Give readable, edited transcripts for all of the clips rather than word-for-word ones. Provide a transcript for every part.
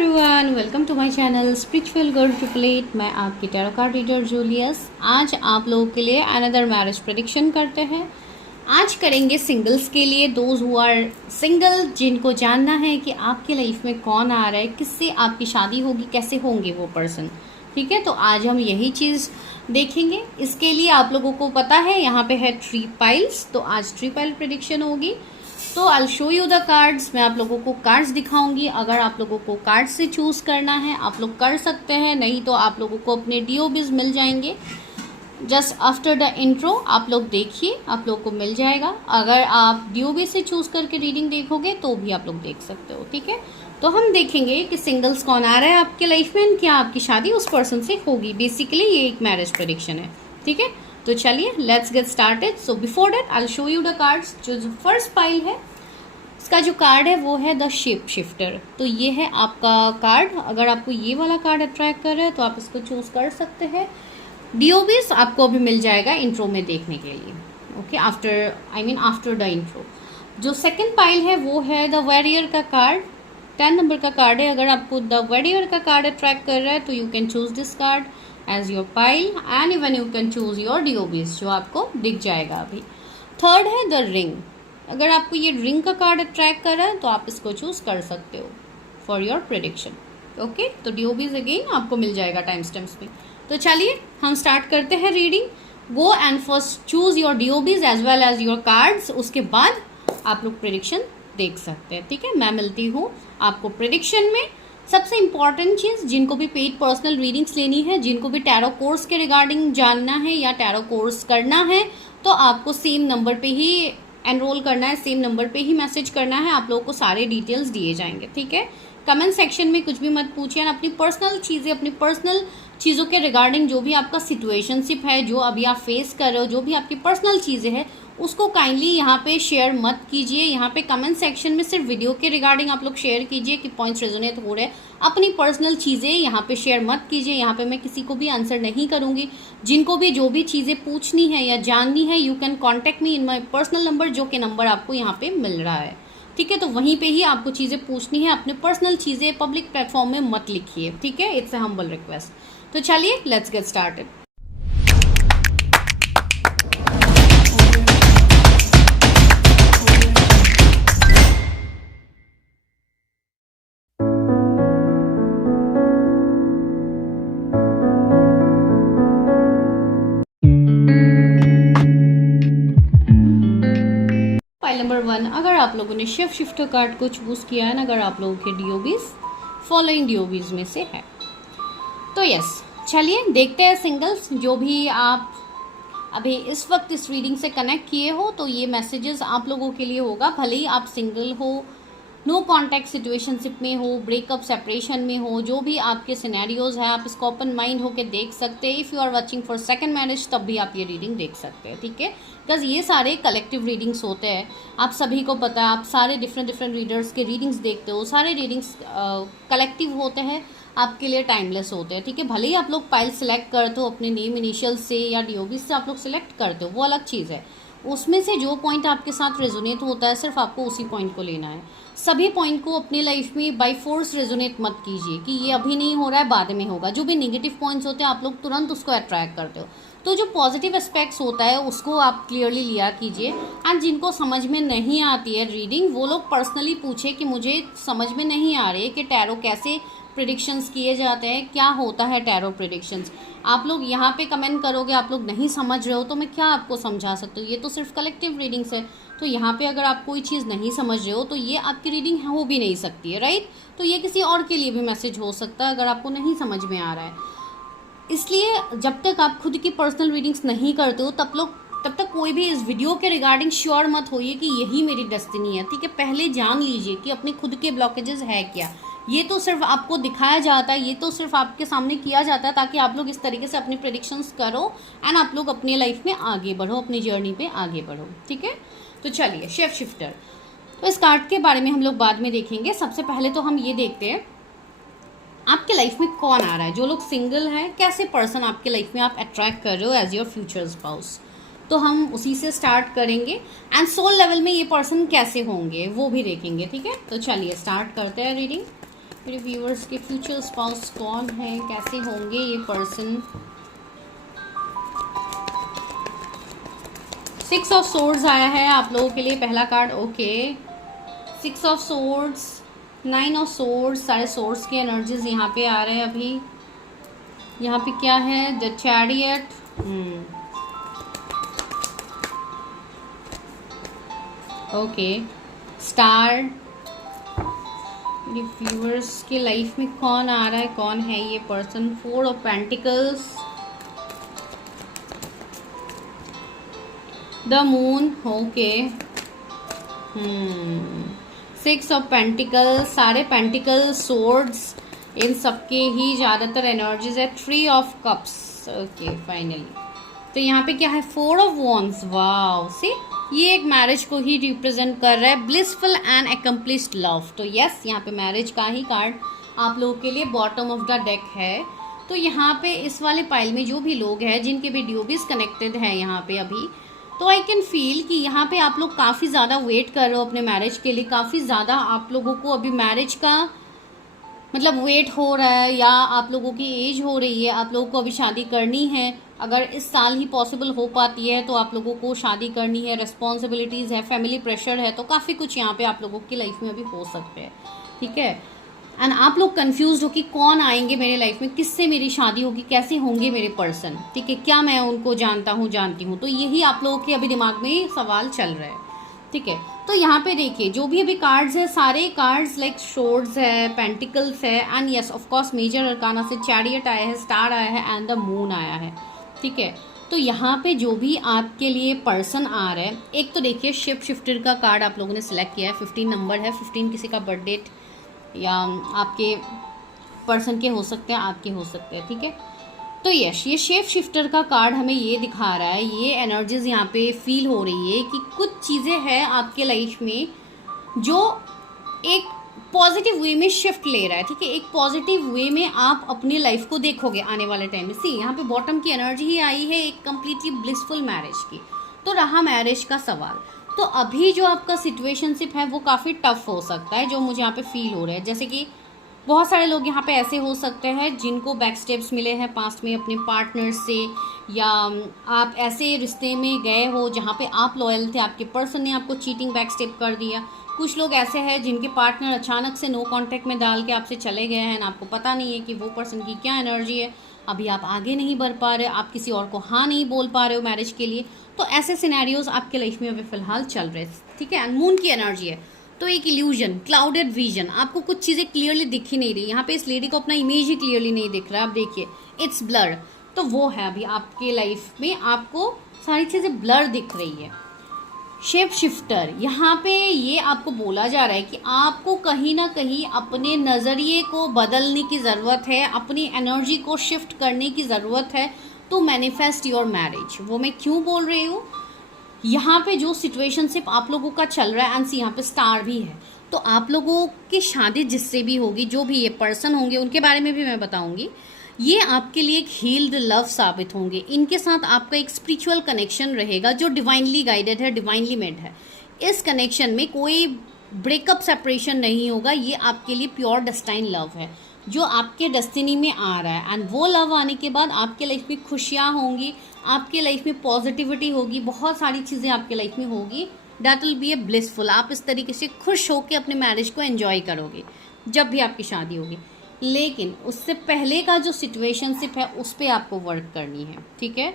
Everyone, welcome to my channel spiritual girl 888। मैं आपकी tarot card reader Julius. आज आप लोगों के लिए अनदर मैरिज प्रेडिक्शन करते हैं। आज करेंगे सिंगल्स के लिए, दोज हु आर सिंगल, जिनको जानना है कि आपके लाइफ में कौन आ रहा है, किससे आपकी शादी होगी, कैसे होंगे वो पर्सन। ठीक है, तो आज हम यही चीज़ देखेंगे। इसके लिए आप लोगों को पता है यहाँ पे है 3 पाइल्स, तो आज 3 पाइल प्रेडिक्शन होगी। तो I show you the cards. मैं आप लोगों को कार्ड्स दिखाऊंगी। अगर आप लोगों को कार्ड्स से चूज करना है आप लोग कर सकते हैं, नहीं तो आप लोगों को अपने डीओबीज मिल जाएंगे जस्ट आफ्टर द इंट्रो। आप लोग देखिए, आप लोग को मिल जाएगा। अगर आप डीओबी से चूज करके रीडिंग देखोगे तो भी आप लोग देख सकते हो। ठीक है, तो हम देखेंगे कि सिंगल्स कौन आ रहा है आपके लाइफ में, क्या आपकी शादी उस पर्सन से होगी। बेसिकली ये एक मैरिज प्रेडिक्शन है। ठीक है, तो चलिए let's get started. So before that I show you the cards. जो फर्स्ट पाइल है इसका जो कार्ड है वो है द शेप शिफ्टर। तो ये है आपका कार्ड। अगर आपको ये वाला कार्ड अट्रैक्ट कर रहा है तो आप इसको चूज कर सकते हैं। डीओबीस आपको अभी मिल जाएगा इंट्रो में देखने के लिए। Okay, after the intro. जो सेकंड पाइल है वो है द वॉरियर का कार्ड। 10 नंबर का कार्ड है। अगर आपको द वॉरियर का कार्ड अट्रैक्ट कर रहा है तो you can choose this card as your pile and even you can choose your DOBs, जो आपको दिख जाएगा अभी। थर्ड है द रिंग। अगर आपको ये रिंग का कार्ड अट्रैक्ट कर रहा है तो आप इसको चूज कर सकते हो फॉर योर प्रेडिक्शन। ओके, तो डीओबीज अगेन आपको मिल जाएगा टाइम स्टैम्प्स में। तो चलिए हम स्टार्ट करते हैं reading. Go and first choose your DOBs as well as your cards. उसके बाद आप लोग प्रेडिक्शन देख सकते हैं। ठीक है, मैं मिलती हूँ आपको प्रेडिक्शन में। सबसे इंपॉर्टेंट चीज़, जिनको भी पेड पर्सनल रीडिंग्स लेनी है, जिनको भी टैरो कोर्स के रिगार्डिंग जानना है या टैरो कोर्स करना है, तो आपको सेम नंबर पे ही एनरोल करना है, सेम नंबर पे ही मैसेज करना है। आप लोगों को सारे डिटेल्स दिए जाएंगे। ठीक है, कमेंट सेक्शन में कुछ भी मत पूछिए। अपनी पर्सनल चीज़ें, अपनी पर्सनल चीज़ों के रिगार्डिंग जो भी आपका सिचुएशनशिप है, जो अभी आप फेस कर रहे हो, जो भी आपकी पर्सनल चीज़ें हैं, उसको काइंडली यहाँ पे शेयर मत कीजिए। यहाँ पे कमेंट सेक्शन में सिर्फ वीडियो के रिगार्डिंग आप लोग शेयर कीजिए कि पॉइंट्स रेजोनेट हो रहे हैं। अपनी पर्सनल चीज़ें यहाँ पे शेयर मत कीजिए। यहाँ पे मैं किसी को भी आंसर नहीं करूँगी। जिनको भी जो भी चीज़ें पूछनी है या जाननी है, you can contact me in my personal number, जो कि नंबर आपको यहाँ पे मिल रहा है। ठीक है, तो वहीं पे ही आपको चीज़ें पूछनी है। अपने पर्सनल चीज़ें पब्लिक प्लेटफॉर्म में मत लिखिए। ठीक है, इट्स अ हम्बल रिक्वेस्ट। तो चलिए लेट्स गेट स्टार्टेड। नंबर 1, अगर आप लोगों ने शेप शिफ्टर कार्ड को चूज किया है ना, अगर आप लोगों के डीओबीज फॉलोइंग डीओबीज में से है तो यस, चलिए देखते हैं सिंगल्स। जो भी आप अभी इस वक्त इस रीडिंग से कनेक्ट किए हो तो ये मैसेजेस आप लोगों के लिए होगा। भले ही आप सिंगल हो, नो कॉन्टैक्ट सिचुएशनशिप में हो, ब्रेकअप सेपरेशन में हो, जो भी आपके सिनेरियोज है आप इसको ओपन माइंड होकर देख सकते हैं। If you are watching for second marriage तब भी आप ये रीडिंग देख सकते हैं। ठीक है, बिकॉज ये सारे कलेक्टिव रीडिंग्स होते हैं। आप सभी को पता है, आप सारे डिफरेंट रीडर्स के रीडिंग्स देखते हो। सारे रीडिंग्स कलेक्टिव होते हैं, आपके लिए टाइमलेस होते हैं। ठीक है, भले ही आप लोग पाइल सिलेक्ट करते हो अपने नेम इनिशियल से या डीओबी से आप लोग सिलेक्ट करते हो, वो अलग चीज़ है। उसमें से जो पॉइंट आपके साथ रेजोनेट होता है सिर्फ आपको उसी पॉइंट को लेना है। सभी पॉइंट को अपने लाइफ में बाय फोर्स रेजोनेट मत कीजिए कि ये अभी नहीं हो रहा है बाद में होगा। जो भी नेगेटिव पॉइंट्स होते हैं आप लोग तुरंत उसको अट्रैक्ट करते हो। तो जो पॉजिटिव एस्पेक्ट्स होता है उसको आप क्लियरली लिया कीजिए। एंड जिनको समझ में नहीं आती है रीडिंग, वो लोग पर्सनली पूछे कि मुझे समझ में नहीं आ रही है कि टैरो कैसे प्रेडिक्शंस किए जाते हैं, क्या होता है टैरो प्रेडिक्शंस। आप लोग यहाँ पे कमेंट करोगे, आप लोग नहीं समझ रहे हो तो मैं क्या आपको समझा सकती हूँ। ये तो सिर्फ कलेक्टिव रीडिंग्स है। तो यहाँ पे अगर आप कोई चीज़ नहीं समझ रहे हो तो ये आपकी रीडिंग हो भी नहीं सकती है, राइट। तो ये किसी और के लिए भी मैसेज हो सकता है अगर आपको नहीं समझ में आ रहा है। इसलिए जब तक आप खुद की पर्सनल रीडिंग्स नहीं करते हो तब तक कोई भी इस वीडियो के रिगार्डिंग श्योर मत होइए कि यही मेरी डेस्टिनी है। ठीक है, पहले जान लीजिए कि अपने खुद के ब्लॉकेजेस है क्या। ये तो सिर्फ आपको दिखाया जाता है, ये तो सिर्फ आपके सामने किया जाता है ताकि आप लोग इस तरीके से अपनी प्रेडिक्शंस करो एंड आप लोग अपनी लाइफ में आगे बढ़ो, अपनी जर्नी पे आगे बढ़ो। ठीक है, तो चलिए शेप शिफ्टर। तो इस कार्ड के बारे में हम लोग बाद में देखेंगे। सबसे पहले तो हम ये देखते हैं आपके लाइफ में कौन आ रहा है। जो लोग सिंगल हैं, कैसे पर्सन आपके लाइफ में आप अट्रैक्ट कर रहे हो एज योर फ्यूचर स्पाउस। तो हम उसी से स्टार्ट करेंगे एंड सोल लेवल में ये पर्सन कैसे होंगे वो भी देखेंगे। ठीक है, तो चलिए स्टार्ट करते हैं रीडिंग। मेरे व्यूअर्स के फ्यूचर स्पाउस कौन है, कैसे होंगे ये पर्सन। 6 ऑफ सोर्ड्स आया है आप लोगों के लिए पहला card. Okay, 6 of swords, 9 of swords, सारे सोर्ड्स की एनर्जीज यहाँ पे आ रहे हैं अभी। यहाँ पे क्या है, the chariot. Okay, star. Viewers के लाइफ में कौन आ रहा है, कौन है ये person. 4 of pentacles, the moon. Okay, 6 of pentacles, सारे पेंटिकल, सोर्ड्स, इन सबके ही ज़्यादातर एनर्जीज है। 3 ऑफ कप्स। ओके, फाइनली तो यहाँ पे क्या है, 4 ऑफ वॉन्ड्स। वाओ, सी ये एक मैरिज को ही रिप्रेजेंट कर रहा है, ब्लिसफुल एंड एकम्प्लिश्ड लव। तो यस, यहाँ पे मैरिज का ही कार्ड आप लोगों के लिए बॉटम ऑफ द डेक है। तो यहाँ पे इस वाले पाइल में जो भी लोग हैं जिनके भी ड्यूबीज कनेक्टेड है यहाँ पे अभी, तो आई कैन फील कि यहाँ पे आप लोग काफ़ी ज़्यादा वेट कर रहे हो अपने मैरिज के लिए। काफ़ी ज़्यादा आप लोगों को अभी मैरिज का मतलब वेट हो रहा है, या आप लोगों की एज हो रही है, आप लोगों को अभी शादी करनी है। अगर इस साल ही पॉसिबल हो पाती है तो आप लोगों को शादी करनी है, रिस्पॉन्सिबिलिटीज़ है, फैमिली प्रेशर है, तो काफ़ी कुछ यहाँ पे आप लोगों की लाइफ में अभी हो सकते हैं। ठीक है, एंड आप लोग कंफ्यूज हो कि कौन आएंगे मेरे लाइफ में, किससे मेरी शादी होगी, कैसे होंगे मेरे पर्सन। ठीक है, क्या मैं उनको जानता हूँ, जानती हूँ। तो यही आप लोगों के अभी दिमाग में सवाल चल रहा है। ठीक है, तो यहाँ पे देखिए जो भी अभी कार्ड्स है, सारे कार्ड्स लाइक शोर्ड्स है, पेंटिकल्स है, and yes of course major arcana से चैरियट आया है, स्टार आया है, एंड द मून आया है। ठीक है, तो यहाँ पे जो भी आपके लिए पर्सन आ रहा है, एक तो देखिए शिप शिफ्टर का कार्ड आप लोगों ने सिलेक्ट किया है। 15 नंबर है, 15 किसी का बर्थ डेट या आपके पर्सन के हो सकते हैं, आपके हो सकते हैं। ठीक है, तो यश ये शेप शिफ्टर का कार्ड हमें ये दिखा रहा है, ये एनर्जीज यहाँ पे फील हो रही है कि कुछ चीज़ें हैं आपके लाइफ में जो एक पॉजिटिव वे में शिफ्ट ले रहा है। ठीक है, एक पॉजिटिव वे में आप अपनी लाइफ को देखोगे आने वाले टाइम में। सी यहाँ पे बॉटम की एनर्जी ही आई है एक कंप्लीटली ब्लिसफुल मैरिज की। तो रहा मैरिज का सवाल, तो अभी जो आपका सिचुएशनशिप है वो काफ़ी टफ हो सकता है, जो मुझे यहाँ पे फील हो रहा है। जैसे कि बहुत सारे लोग यहाँ पे ऐसे हो सकते हैं जिनको बैक स्टेप्स मिले हैं पास्ट में अपने पार्टनर से, या आप ऐसे रिश्ते में गए हो जहाँ पे आप लॉयल थे, आपके पर्सन ने आपको चीटिंग बैक स्टेप कर दिया। कुछ लोग ऐसे हैं जिनके पार्टनर अचानक से नो कांटेक्ट में डाल के आपसे चले गए हैं, आपको पता नहीं है कि वो पर्सन की क्या एनर्जी है। अभी आप आगे नहीं बढ़ पा रहे, आप किसी और को हाँ नहीं बोल पा रहे हो मैरिज के लिए। तो ऐसे सिनेरियोज आपके लाइफ में अभी फिलहाल चल रहे हैं। ठीक है, एंड मून की एनर्जी है, तो एक इल्यूजन, क्लाउडेड विजन, आपको कुछ चीज़ें क्लियरली दिख ही नहीं रही। यहाँ पे इस लेडी को अपना इमेज ही क्लियरली नहीं दिख रहा है। आप देखिए इट्स ब्लर, तो वो है अभी आपके लाइफ में, आपको सारी चीज़ें ब्लर दिख रही है। शेप शिफ्टर, यहाँ पे ये आपको बोला जा रहा है कि आपको कहीं ना कहीं अपने नज़रिए को बदलने की ज़रूरत है, अपनी एनर्जी को शिफ्ट करने की ज़रूरत है टू मैनिफेस्ट योर मैरिज। वो मैं क्यों बोल रही हूँ, यहाँ पे जो सिचुएशनशिप आप लोगों का चल रहा है, एंड यहाँ पे स्टार भी है, तो आप लोगों की शादी जिससे भी होगी, जो भी ये पर्सन होंगे उनके बारे में भी मैं बताऊंगी, ये आपके लिए एक हील्ड लव साबित होंगे। इनके साथ आपका एक स्पिरिचुअल कनेक्शन रहेगा जो डिवाइनली गाइडेड है, डिवाइनली मेड है। इस कनेक्शन में कोई ब्रेकअप सेपरेशन नहीं होगा, ये आपके लिए प्योर डेस्टाइन लव है जो आपके डेस्टिनी में आ रहा है। एंड वो लव आने के बाद आपके लाइफ में खुशियाँ होंगी, आपके लाइफ में पॉजिटिविटी होगी, बहुत सारी चीज़ें आपके लाइफ में होगी। That will be a blissful, आप इस तरीके से खुश होकर अपने मैरिज को एंजॉय करोगे जब भी आपकी शादी होगी। लेकिन उससे पहले का जो सिचुएशनशिप है उस पर आपको वर्क करनी है। ठीक है,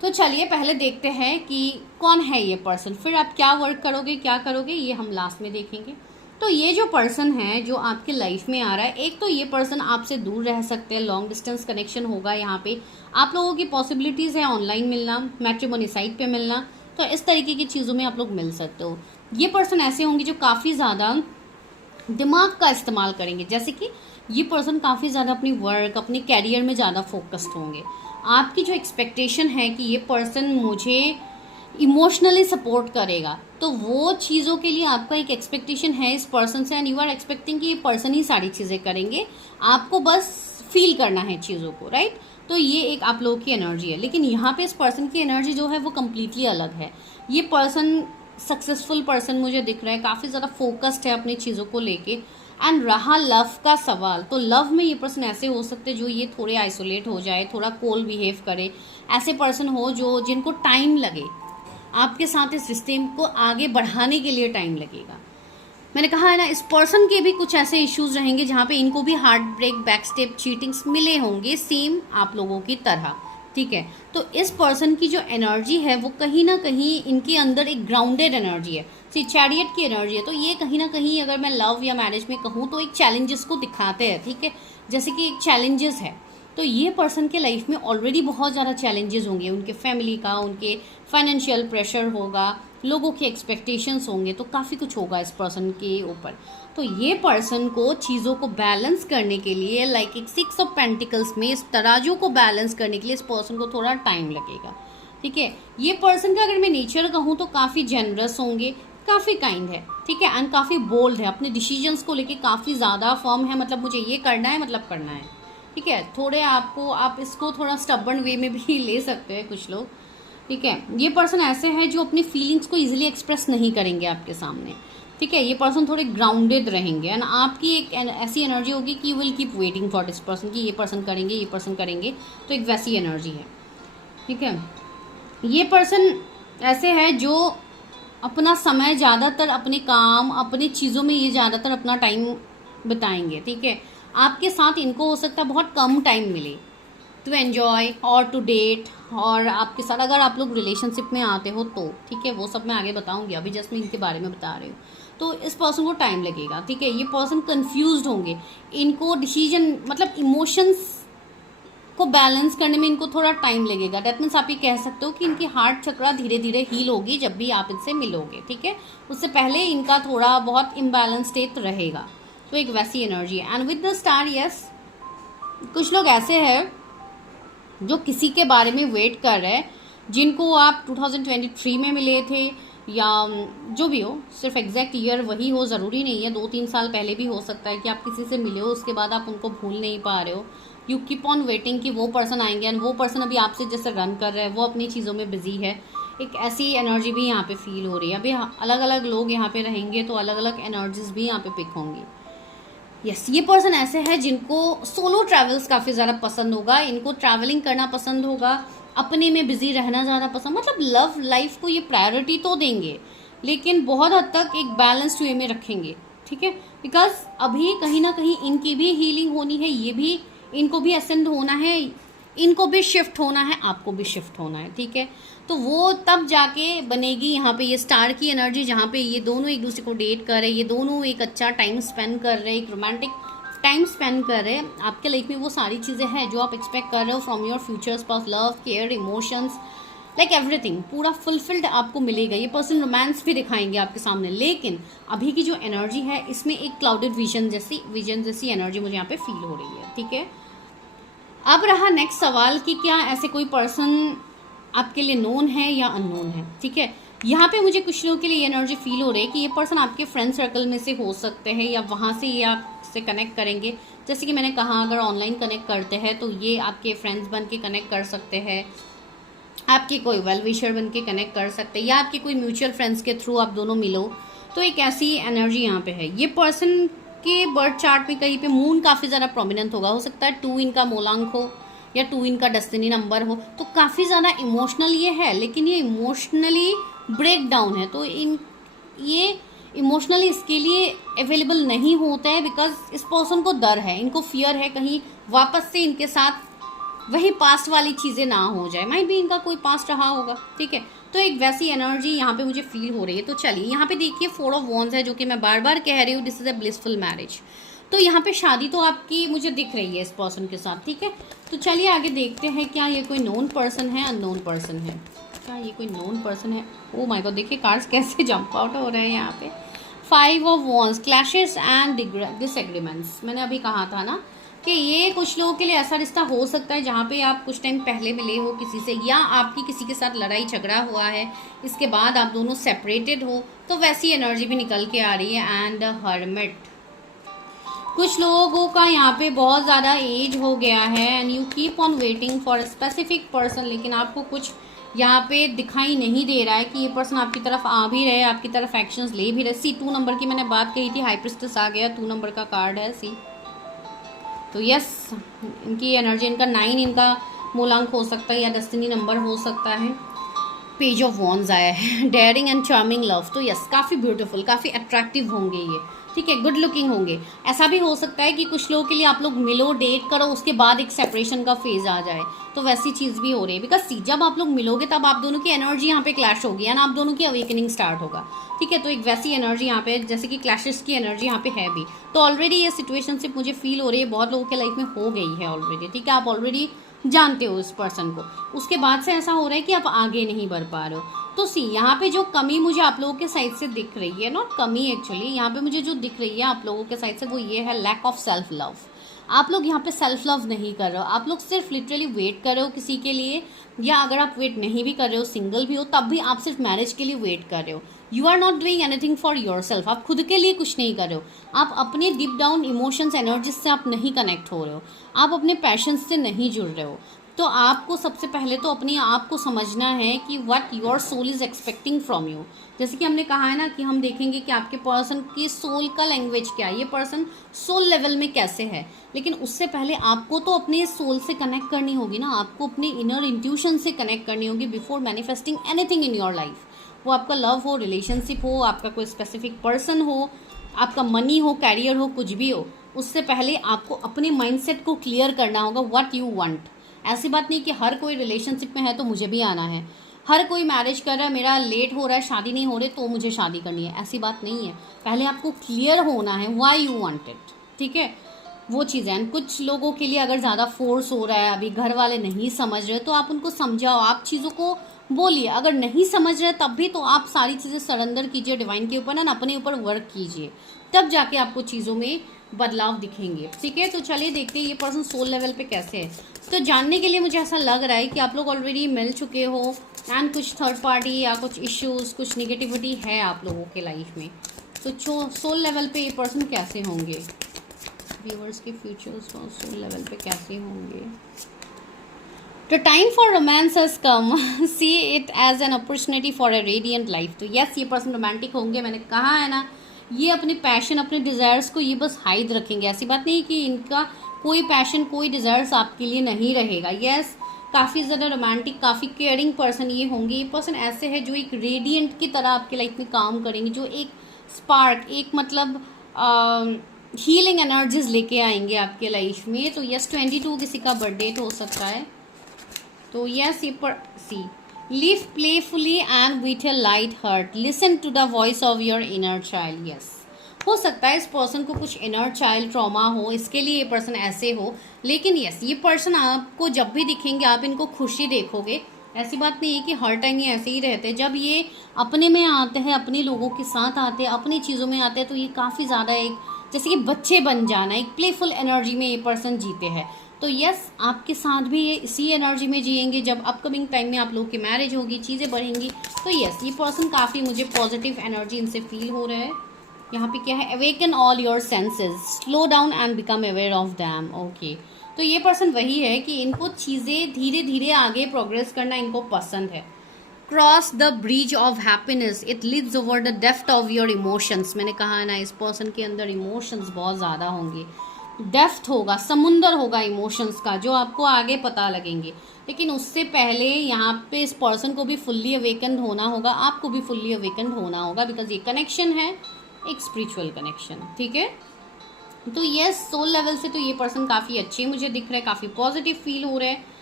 तो चलिए पहले देखते हैं कि कौन है ये पर्सन, फिर आप क्या वर्क करोगे, क्या करोगे, ये हम लास्ट में देखेंगे। तो ये जो पर्सन है जो आपके लाइफ में आ रहा है, एक तो ये पर्सन आपसे दूर रह सकते हैं, लॉन्ग डिस्टेंस कनेक्शन होगा। यहाँ पे आप लोगों की पॉसिबिलिटीज़ है ऑनलाइन मिलना, मैट्रिमोनी साइट पे मिलना, तो इस तरीके की चीज़ों में आप लोग मिल सकते हो। ये पर्सन ऐसे होंगे जो काफ़ी ज़्यादा दिमाग का इस्तेमाल करेंगे, जैसे कि ये पर्सन काफ़ी ज़्यादा अपनी वर्क, अपने कैरियर में ज़्यादा फोकस्ड होंगे। आपकी जो एक्सपेक्टेशन है कि ये पर्सन मुझे इमोशनली सपोर्ट करेगा, तो वो चीज़ों के लिए आपका एक एक्सपेक्टेशन है इस पर्सन से, एंड यू आर एक्सपेक्टिंग कि ये पर्सन ही सारी चीज़ें करेंगे, आपको बस फील करना है चीज़ों को, राइट। तो ये एक आप लोगों की एनर्जी है। लेकिन यहाँ पे इस पर्सन की एनर्जी जो है वो कम्प्लीटली अलग है। ये पर्सन सक्सेसफुल पर्सन मुझे दिख रहा है, काफ़ी ज़्यादा फोकस्ड है अपनी चीज़ों को लेके, एंड रहा लव का सवाल, तो लव में ये पर्सन ऐसे हो सकते हैं जो ये थोड़े आइसोलेट हो जाए, थोड़ा कोल्ड बिहेव करे, ऐसे पर्सन हो जो जिनको टाइम लगे आपके साथ इस रिश्ते को आगे बढ़ाने के लिए टाइम लगेगा। मैंने कहा है ना, इस पर्सन के भी कुछ ऐसे इश्यूज रहेंगे जहाँ पे इनको भी heart break, back step, cheatings मिले होंगे सेम आप लोगों की तरह, ठीक है। तो इस पर्सन की जो एनर्जी है वो कहीं ना कहीं इनके अंदर एक ग्राउंडेड एनर्जी है, चैरियट की एनर्जी है। तो ये कहीं ना कहीं अगर मैं लव या मैरिज में कहूँ तो एक चैलेंजेस को दिखाते हैं, ठीक है, जैसे कि एक चैलेंजेस है। तो ये पर्सन के लाइफ में ऑलरेडी बहुत ज़्यादा चैलेंजेस होंगे, उनके फैमिली का, उनके फाइनेंशियल प्रेशर होगा, लोगों के एक्सपेक्टेशंस होंगे, तो काफ़ी कुछ होगा इस पर्सन के ऊपर। तो ये पर्सन को चीज़ों को बैलेंस करने के लिए, लाइक एक 6 ऑफ पेंटिकल्स में इस तराजू को बैलेंस करने के लिए इस पर्सन को थोड़ा टाइम लगेगा, ठीक है। ये पर्सन का अगर मैं नेचर कहूँ तो काफ़ी जेनरस होंगे, काफ़ी काइंड है, ठीक है, एंड काफ़ी बोल्ड है, अपने डिसीजंस को लेके काफ़ी ज़्यादा फर्म है, मतलब मुझे ये करना है मतलब करना है, ठीक है। थोड़े आपको आप इसको थोड़ा स्टबर्न वे में भी ले सकते हैं कुछ लोग, ठीक है। ये पर्सन ऐसे है जो अपनी फीलिंग्स को इजीली एक्सप्रेस नहीं करेंगे आपके सामने, ठीक है। ये पर्सन थोड़े ग्राउंडेड रहेंगे एंड आपकी एक ऐसी एनर्जी होगी कि you will keep waiting for this person कि ये पर्सन करेंगे, ये पर्सन करेंगे, तो एक वैसी एनर्जी है, ठीक है। ये पर्सन ऐसे है जो अपना समय ज़्यादातर अपने काम, अपने चीज़ों में ये ज़्यादातर अपना टाइम बिताएंगे, ठीक है। आपके साथ इनको हो सकता है बहुत कम टाइम मिले टू एन्जॉय और टू डेट, और आपके साथ अगर आप लोग रिलेशनशिप में आते हो तो, ठीक है, वो सब मैं आगे बताऊंगी, अभी जस्ट मैं इनके बारे में बता रही हूँ। तो इस पर्सन को टाइम लगेगा, ठीक है। ये पर्सन कंफ्यूज्ड होंगे, इनको डिसीजन मतलब इमोशंस को बैलेंस करने में इनको थोड़ा टाइम लगेगा। दैट मीन्स आप ये कह सकते हो कि इनकी हार्ट चक्रा धीरे धीरे हील होगी जब भी आप इनसे मिलोगे, ठीक है। उससे पहले इनका थोड़ा बहुत इम्बैलेंस स्टेट रहेगा, तो एक वैसी एनर्जी है। And with the star, yes, कुछ लोग ऐसे हैं जो किसी के बारे में वेट कर रहे हैं, जिनको आप 2023 में मिले थे या जो भी हो, सिर्फ एग्जैक्ट ईयर वही हो ज़रूरी नहीं है, 2-3 साल पहले भी हो सकता है कि आप किसी से मिले हो, उसके बाद आप उनको भूल नहीं पा रहे हो। यू कीप ऑन वेटिंग कि वो पर्सन आएंगे, एंड वो पर्सन अभी आपसे जैसे रन कर रहा है, वो अपनी चीज़ों में बिजी है। एक ऐसी एनर्जी भी यहाँ पे फील हो रही है। अभी अलग अलग लोग यहाँ पे रहेंगे तो अलग अलग एनर्जीज भी यहाँ पे पिक होंगी। यस, ये पर्सन ऐसे है जिनको सोलो ट्रैवल्स काफ़ी ज़्यादा पसंद होगा, इनको ट्रैवलिंग करना पसंद होगा, अपने में बिजी रहना ज़्यादा पसंद, मतलब लव लाइफ को ये प्रायोरिटी तो देंगे लेकिन बहुत हद तक एक बैलेंस्ड वे में रखेंगे, ठीक है। बिकॉज अभी कहीं ना कहीं इनकी भी हीलिंग होनी है, ये भी, इनको भी असेंड होना है, इनको भी शिफ्ट होना है, आपको भी शिफ्ट होना है, ठीक है। तो वो तब जाके बनेगी यहाँ पे ये स्टार की एनर्जी, जहाँ पे ये दोनों एक दूसरे को डेट कर रहे हैं, ये दोनों एक अच्छा टाइम स्पेंड कर रहे हैं, एक रोमांटिक टाइम स्पेंड कर रहे हैं। आपके लाइफ में वो सारी चीज़ें हैं जो आप एक्सपेक्ट कर रहे हो from your future spouse, love, care, emotions, like everything पूरा फुलफिल्ड आपको मिलेगा। ये पर्सन रोमांस भी दिखाएंगे आपके सामने, लेकिन अभी की जो एनर्जी है इसमें एक क्लाउडेड विजन जैसी एनर्जी मुझे यहाँ पे फील हो रही है, ठीक है। अब रहा नेक्स्ट सवाल कि क्या ऐसे कोई पर्सन आपके लिए नोन है या अननोन है, ठीक है। यहाँ पे मुझे कुछ लोगों के लिए एनर्जी फील हो रही है कि ये पर्सन आपके फ्रेंड सर्कल में से हो सकते हैं या वहाँ से ये आपसे कनेक्ट करेंगे। जैसे कि मैंने कहा, अगर ऑनलाइन कनेक्ट करते हैं तो ये आपके फ्रेंड्स बन के कनेक्ट कर सकते हैं, आपके कोई वेल विशर बन के कनेक्ट कर सकते हैं, या आपके कोई म्यूचुअल फ्रेंड्स के थ्रू आप दोनों मिलो, तो एक ऐसी एनर्जी यहाँ पे है। ये पर्सन के बर्थ चार्ट में कहीं पे मून काफ़ी ज़्यादा प्रोमिनेंट होगा, हो सकता है 2 इनका मूलांक हो या 2 इनका डेस्टिनी नंबर हो, तो काफ़ी ज़्यादा इमोशनल ये है, लेकिन ये इमोशनली ब्रेक डाउन है, तो ये इमोशनली इसके लिए अवेलेबल नहीं होता है, बिकॉज इस पर्सन को डर है, इनको फियर है कहीं वापस से इनके साथ वही पास्ट वाली चीज़ें ना हो जाए, माइट भी इनका कोई पास्ट रहा होगा, ठीक है। तो एक वैसी एनर्जी यहाँ पे मुझे फील हो रही है। तो चलिए, यहाँ पे देखिए 4 ऑफ वॉन्ड्स है, जो कि मैं बार बार कह रही हूँ, this is a blissful marriage. तो यहाँ पे शादी तो आपकी मुझे दिख रही है इस पर्सन के साथ, ठीक है। तो चलिए आगे देखते हैं, क्या ये कोई नोन पर्सन है, अननोन पर्सन है, क्या ये कोई नोन पर्सन है। ओ माय गॉड, देखिए कार्ड्स कैसे जंप आउट हो रहे हैं यहाँ पे। 5 of wands, clashes and disagreements. मैंने अभी कहा था ना कि ये कुछ लोगों के लिए ऐसा रिश्ता हो सकता है जहाँ पे आप कुछ टाइम पहले मिले हो किसी से, या आपकी किसी के साथ लड़ाई झगड़ा हुआ है, इसके बाद आप दोनों सेपरेटेड हो, तो वैसी एनर्जी भी निकल के आ रही है। एंड हर्मिट, कुछ लोगों का यहाँ पे बहुत ज़्यादा एज हो गया है and you keep on waiting for a specific person, लेकिन आपको कुछ यहाँ पे दिखाई नहीं दे रहा है कि ये पर्सन आपकी तरफ आ भी रहे, आपकी तरफ एक्शंस ले भी रहे। सी 2 नंबर की मैंने बात कही थी, हाई प्रिस्टेस आ गया, 2 नंबर का कार्ड है सी। तो यस, इनकी एनर्जी, इनका 9 इनका मूलांक हो सकता है या डेस्टिनी नंबर हो सकता है। पेज ऑफ वॉन्ड्स आया है, डेयरिंग एंड चार्मिंग लव। तो यस, काफ़ी ब्यूटीफुल, काफ़ी अट्रैक्टिव होंगे ये, ठीक है, गुड लुकिंग होंगे। ऐसा भी हो सकता है कि कुछ लोगों के लिए आप लोग मिलो, डेट करो, उसके बाद एक सेपरेशन का फेज आ जाए, तो वैसी चीज़ भी हो रही है। बिकॉज सी, जब आप लोग मिलोगे तब आप दोनों की एनर्जी यहाँ पे क्लैश होगी एंड आप दोनों की अवेकनिंग स्टार्ट होगा, ठीक है। तो एक वैसी एनर्जी यहाँ पे, जैसे कि क्लैशेस की एनर्जी यहाँ पे है भी। तो ऑलरेडी ये सिचुएशनशिप मुझे फील हो रही है, बहुत लोगों के लाइफ में हो गई है ऑलरेडी, ठीक है। आप ऑलरेडी जानते हो इस पर्सन को, उसके बाद से ऐसा हो रहा है कि आप आगे नहीं बढ़ पा रहे हो। तो सी, यहाँ पे जो कमी मुझे आप लोगों के साइड से दिख रही है, नॉट कमी एक्चुअली, यहाँ पे मुझे जो दिख रही है आप लोगों के साइड से वो ये है, लैक ऑफ सेल्फ लव। आप लोग यहाँ पे सेल्फ लव नहीं कर रहे हो, आप लोग सिर्फ लिटरली वेट कर रहे हो किसी के लिए, या अगर आप वेट नहीं भी कर रहे हो, सिंगल भी हो, तब भी आप सिर्फ मैरिज के लिए वेट कर रहे हो। You are not doing anything for yourself, आप खुद के लिए कुछ नहीं कर रहे हो, आप अपने डीप डाउन इमोशंस, एनर्जीज से आप नहीं कनेक्ट हो रहे हो, आप अपने पैशंस से नहीं जुड़ रहे हो। तो आपको सबसे पहले तो अपने आप को समझना है कि what your soul is expecting from you. जैसे कि हमने कहा है ना कि हम देखेंगे कि आपके पर्सन की सोल का लैंग्वेज क्या है, ये पर्सन सोल लेवल में कैसे है। लेकिन उससे पहले आपको तो अपने सोल से कनेक्ट करनी होगी ना, आपको अपने इनर इंट्यूशन से कनेक्ट करनी होगी before manifesting anything in your life. वो आपका लव हो, रिलेशनशिप हो, आपका कोई स्पेसिफिक पर्सन हो, आपका मनी हो, कैरियर हो, कुछ भी हो, उससे पहले आपको अपने माइंडसेट को क्लियर करना होगा व्हाट यू वांट। ऐसी बात नहीं कि हर कोई रिलेशनशिप में है तो मुझे भी आना है, हर कोई मैरिज कर रहा है, मेरा लेट हो रहा है, शादी नहीं हो रही तो मुझे शादी करनी है, ऐसी बात नहीं है। पहले आपको क्लियर होना है व्हाई यू वांट इट, ठीक है, वो चीज़ें हैं। कुछ लोगों के लिए अगर ज़्यादा फोर्स हो रहा है, अभी घर वाले नहीं समझ रहे, तो आप उनको समझाओ, आप चीज़ों को बोलिए। अगर नहीं समझ रहे तब भी तो आप सारी चीज़ें सरेंडर कीजिए डिवाइन के ऊपर ना, अपने ऊपर वर्क कीजिए, तब जाके आपको चीज़ों में बदलाव दिखेंगे, ठीक है। तो चलिए देखते हैं ये पर्सन सोल लेवल पे कैसे है। तो जानने के लिए मुझे ऐसा लग रहा है कि आप लोग ऑलरेडी मिल चुके हो एंड कुछ थर्ड पार्टी या कुछ इश्यूज, कुछ निगेटिविटी है आप लोगों के लाइफ में। तो सोल लेवल पे ये पर्सन कैसे होंगे, व्यूअर्स के फ्यूचर्स सोल लेवल पे कैसे होंगे। The time for romance has come. See it as an opportunity for a radiant life. तो yes, ये पर्सन रोमांटिक होंगे, मैंने कहा है ना, ये अपने पैशन, अपने डिज़ायर्स को ये बस हाइड रखेंगे। ऐसी बात नहीं कि इनका कोई पैशन, कोई डिज़ायर्स आपके लिए नहीं रहेगा। यस, काफ़ी ज़्यादा रोमांटिक, काफ़ी केयरिंग पर्सन ये होंगे। ये पर्सन ऐसे है जो एक रेडियंट की तरह आपके लाइफ में काम करेंगे, जो एक स्पार्क, एक मतलब हीलिंग एनर्जीज लेके आएंगे आपके लाइफ में। तो यस, 22 किसी का बर्थडे तो हो सकता है। तो यस, ये पर see, live playfully and with a light heart, listen to the voice of your inner child. Yes, हो सकता है इस पर्सन को कुछ इनर चाइल्ड ट्रॉमा हो, इसके लिए ये पर्सन ऐसे हो। लेकिन यस, ये पर्सन आपको जब भी दिखेंगे आप इनको खुशी देखोगे। ऐसी बात नहीं है कि हर टाइम ये ऐसे ही रहते हैं। जब ये अपने में आते हैं, अपने लोगों के साथ आते हैं, अपनी चीज़ों में आते हैं, तो ये काफ़ी ज़्यादा एक जैसे कि बच्चे बन जाना, एक प्लेफुल एनर्जी में ये पर्सन जीते हैं। तो यस, आपके साथ भी ये इसी एनर्जी में जिएंगे। जब अपकमिंग टाइम में आप लोग की मैरिज होगी, चीज़ें बढ़ेंगी, तो यस, ये पर्सन काफ़ी मुझे पॉजिटिव एनर्जी इनसे फील हो रहा है। यहाँ पे क्या है, awaken all your senses, slow down and become aware of them. Okay, तो ये पर्सन वही है कि इनको चीज़ें धीरे धीरे आगे प्रोग्रेस करना इनको पसंद है। Cross the bridge of happiness, it leads over the depth of your emotions. मैंने कहा है ना, इस पर्सन के अंदर इमोशंस बहुत ज़्यादा होंगे, डेप्थ होगा, समुंदर होगा इमोशंस का, जो आपको आगे पता लगेंगे। लेकिन उससे पहले यहाँ पे इस पर्सन को भी फुल्ली अवेकन्ड होना होगा, आपको भी फुल्ली अवेकन्ड होना होगा, बिकॉज ये कनेक्शन है एक स्पिरिचुअल कनेक्शन, ठीक है। तो यस, सोल लेवल से तो ये पर्सन काफ़ी अच्छे मुझे दिख रहा है, काफ़ी पॉजिटिव फील हो रहा है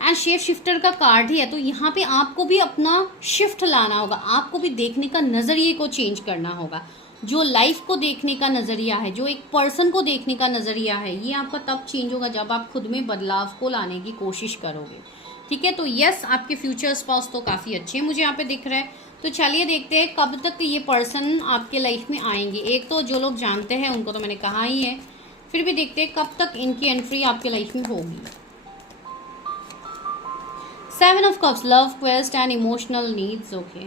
एंड शेप शिफ्टर का कार्ड ही है। तो यहाँ पे आपको भी अपना शिफ्ट लाना होगा, आपको भी देखने का नज़रिए को चेंज करना होगा। जो लाइफ को देखने का नज़रिया है, जो एक पर्सन को देखने का नज़रिया है, ये आपका तब चेंज होगा जब आप खुद में बदलाव को लाने की कोशिश करोगे, ठीक है। तो यस, आपके फ्यूचर स्पाउस तो काफ़ी अच्छे मुझे यहाँ पे दिख रहा है। तो चलिए देखते हैं कब तक ये पर्सन आपके लाइफ में आएंगे। एक तो जो लोग जानते हैं उनको तो मैंने कहा ही है, फिर भी देखते हैं कब तक इनकी एंट्री आपके लाइफ में होगी। 7 of Cups, love quest and emotional needs. Okay.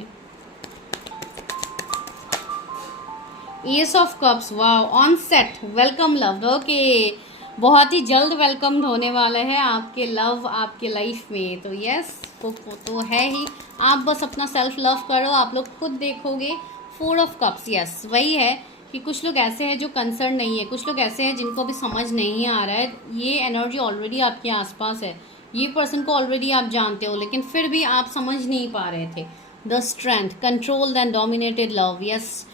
Ace of Cups, wow, on set, welcome loved. Okay, बहुत ही जल्द वेलकम्ड होने वाला है आपके लव आपके लाइफ में। तो यस तो है ही, आप बस अपना सेल्फ लव करो, आप लोग खुद देखोगे। 4 ऑफ कप्स, यस वही है कि कुछ लोग ऐसे हैं जो कंसर्न नहीं है, कुछ लोग ऐसे हैं जिनको अभी समझ नहीं आ रहा है। ये एनर्जी ऑलरेडी आपके आसपास है, ये पर्सन को ऑलरेडी आप जानते हो, लेकिन फिर भी आप समझ नहीं पा रहे थे। The strength, control then dominated love, yes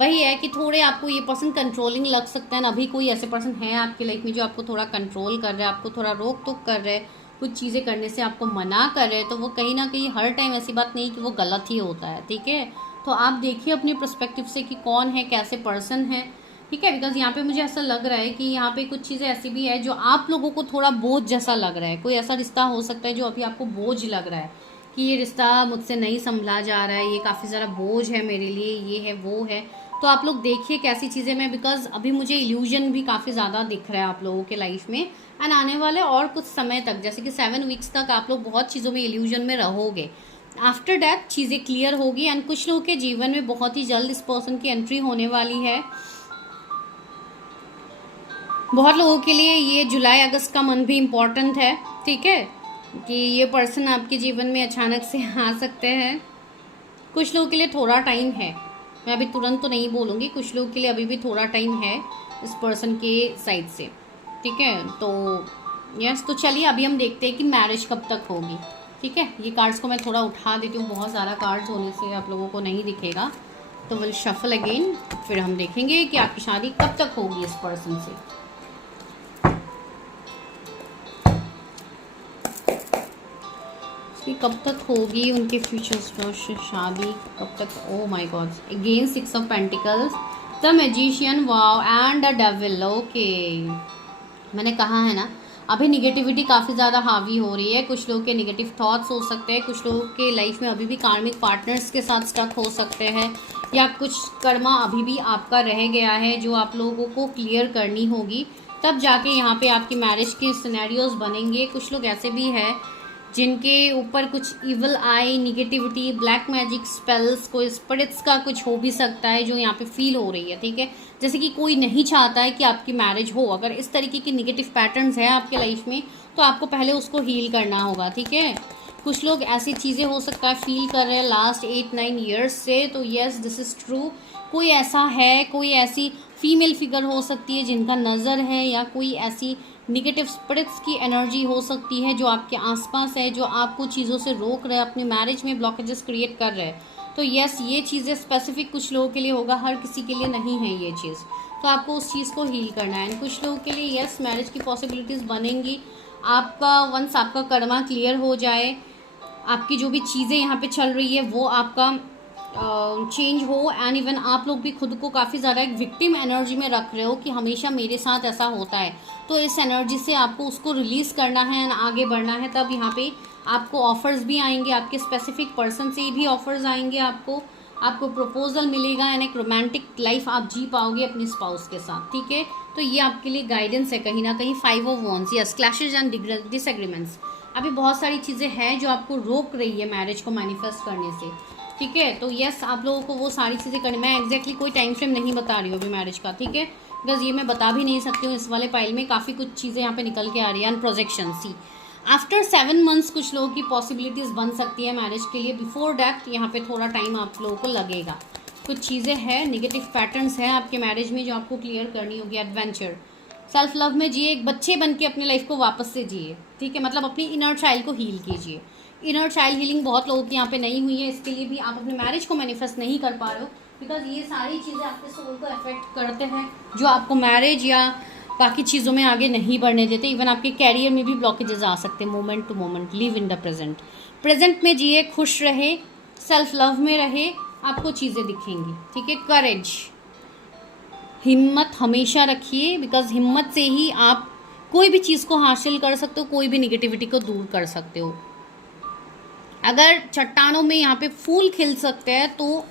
वही है कि थोड़े आपको ये पर्सन कंट्रोलिंग लग सकते हैं। अभी कोई ऐसे पर्सन है आपकी लाइफ में जो आपको थोड़ा कंट्रोल कर रहे हैं, आपको थोड़ा रोक टोक कर रहे हैं, कुछ चीज़ें करने से आपको मना कर रहे हैं। तो वो कहीं ना कहीं हर टाइम ऐसी बात नहीं कि वो गलत ही होता है, ठीक है। तो आप देखिए अपनी पर्सपेक्टिव से कि कौन है, कैसे पर्सन है, ठीक है। बिकॉज यहाँ पे मुझे ऐसा लग रहा है कि यहाँ पे कुछ चीज़ें ऐसी भी है जो आप लोगों को थोड़ा बोझ जैसा लग रहा है। कोई ऐसा रिश्ता हो सकता है जो अभी आपको बोझ लग रहा है कि ये रिश्ता मुझसे नहीं संभला जा रहा है, ये काफ़ी ज़्यादा बोझ है मेरे लिए, ये है वो है। तो आप लोग देखिए कैसी चीज़ें में, बिकॉज अभी मुझे इल्यूजन भी काफ़ी ज़्यादा दिख रहा है आप लोगों के लाइफ में। एंड आने वाले और कुछ समय तक, जैसे कि 7 वीक्स तक आप लोग बहुत चीज़ों में इल्यूजन में रहोगे। आफ्टर डैट चीज़ें क्लियर होगी एंड कुछ लोगों के जीवन में बहुत ही जल्द इस पर्सन की एंट्री होने वाली है। बहुत लोगों के लिए ये जुलाई अगस्त का मंथ भी इम्पॉर्टेंट है, ठीक है, कि ये पर्सन आपके जीवन में अचानक से आ सकते हैं। कुछ लोगों के लिए थोड़ा टाइम है, मैं अभी तुरंत तो नहीं बोलूँगी, कुछ लोगों के लिए अभी भी थोड़ा टाइम है इस पर्सन के साइड से, ठीक है। तो यस, तो चलिए अभी हम देखते हैं कि मैरिज कब तक होगी, ठीक है। ये कार्ड्स को मैं थोड़ा उठा देती हूँ, बहुत ज़्यादा कार्ड्स होने से आप लोगों को नहीं दिखेगा, तो विल शफल अगेन, फिर हम देखेंगे कि आपकी शादी कब तक होगी इस पर्सन से। कब तक होगी उनके फ्यूचर्स में शादी, कब तक। ओ my God, again 6 of pentacles, the magician, wow and the devil. Okay, मैंने कहा है ना, अभी निगेटिविटी काफ़ी ज़्यादा हावी हो रही है। कुछ लोगों के निगेटिव थॉट्स हो सकते हैं, कुछ लोगों के लाइफ में अभी भी कार्मिक पार्टनर्स के साथ स्टक हो सकते हैं, या कुछ कर्मा अभी भी आपका रह गया है जो आप लोगों को क्लियर करनी होगी, तब जाके यहाँ पे आपकी मैरिज के सिनेरियोज बनेंगे। कुछ लोग ऐसे भी हैं जिनके ऊपर कुछ इवल आई, निगेटिविटी, ब्लैक मैजिक स्पेल्स, कोई स्पिरिट्स का कुछ हो भी सकता है जो यहाँ पे फील हो रही है, ठीक है। जैसे कि कोई नहीं चाहता है कि आपकी मैरिज हो। अगर इस तरीके की निगेटिव पैटर्न्स हैं आपके लाइफ में तो आपको पहले उसको हील करना होगा, ठीक है। कुछ लोग ऐसी चीज़ें हो सकता है फील कर रहे हैं लास्ट 8-9 ईयर्स से, तो येस दिस इज़ ट्रू। कोई ऐसा है, कोई ऐसी फीमेल फिगर हो सकती है जिनका नज़र है, या कोई ऐसी निगेटिव स्पिरिट्स की एनर्जी हो सकती है जो आपके आसपास है, जो आपको चीज़ों से रोक रहे हैं, अपनी मैरिज में ब्लॉकेजेस क्रिएट कर रहे हैं। तो यस, ये चीज़ें स्पेसिफिक कुछ लोगों के लिए होगा, हर किसी के लिए नहीं है ये चीज़, तो आपको उस चीज़ को हील करना है। एंड कुछ लोगों के लिए यस, मैरिज की पॉसिबिलिटीज़ बनेंगी। आपका वंस आपका कर्मा क्लियर हो जाए, आपकी जो भी चीज़ें यहाँ पे चल रही है वो आपका चेंज हो, एंड इवन आप लोग भी खुद को काफ़ी ज़्यादा एक विक्टिम एनर्जी में रख रहे हो कि हमेशा मेरे साथ ऐसा होता है, तो इस एनर्जी से आपको उसको रिलीज़ करना है एंड आगे बढ़ना है। तब यहाँ पे आपको ऑफ़र्स भी आएंगे, आपके स्पेसिफिक पर्सन से भी ऑफ़र्स आएंगे, आपको प्रपोजल मिलेगा एंड एक रोमांटिक लाइफ आप जी पाओगे अपने स्पाउस के साथ, ठीक है। तो ये आपके लिए गाइडेंस है कहीं ना कहीं। 5 of wands, yes, clashes and disagreements, अभी बहुत सारी चीज़ें हैं जो आपको रोक रही है मैरिज को मैनिफेस्ट करने से, ठीक है। तो यस, आप लोगों को वो सारी चीज़ें करनी, मैं एग्जैक्टली कोई टाइम फ्रेम नहीं बता रही हूँ अभी मैरिज का, ठीक है, बिकॉज ये मैं बता भी नहीं सकती हूँ। इस वाले पाइल में काफ़ी कुछ चीज़ें यहाँ पे निकल के आ रही है। And projection, see after 7 months कुछ लोगों की पॉसिबिलिटीज़ बन सकती है मैरिज के लिए। बिफोर डैट यहाँ पे थोड़ा टाइम आप लोगों को लगेगा। कुछ चीज़ें हैं, निगेटिव पैटर्न्स हैं आपके मैरिज में जो आपको क्लियर करनी होगी। एडवेंचर, सेल्फ लव में जिए, एक बच्चे बन के अपनी लाइफ को वापस से जिए, ठीक है, मतलब अपनी इनर चाइल्ड को हील कीजिए। इनर चाइल्ड हीलिंग बहुत लोगों की यहाँ पे नहीं हुई है, इसके लिए भी आप अपने मैरिज को मैनिफेस्ट नहीं कर पा रहे हो, बिकॉज ये सारी चीज़ें आपके सोल को अफेक्ट करते हैं जो आपको मैरिज या बाकी चीज़ों में आगे नहीं बढ़ने देते। इवन आपके कैरियर में भी ब्लॉकेजेस आ सकते हैं। Moment to moment, live in the present में जिए, खुश रहे, सेल्फ लव में रहे, आपको चीज़ें दिखेंगी, ठीक है। करेज, हिम्मत हमेशा रखिए, बिकॉज हिम्मत से ही आप कोई भी चीज़ को हासिल कर सकते हो, कोई भी निगेटिविटी को दूर कर सकते हो। अगर चट्टानों में यहाँ पे फूल खिल सकते हैं तो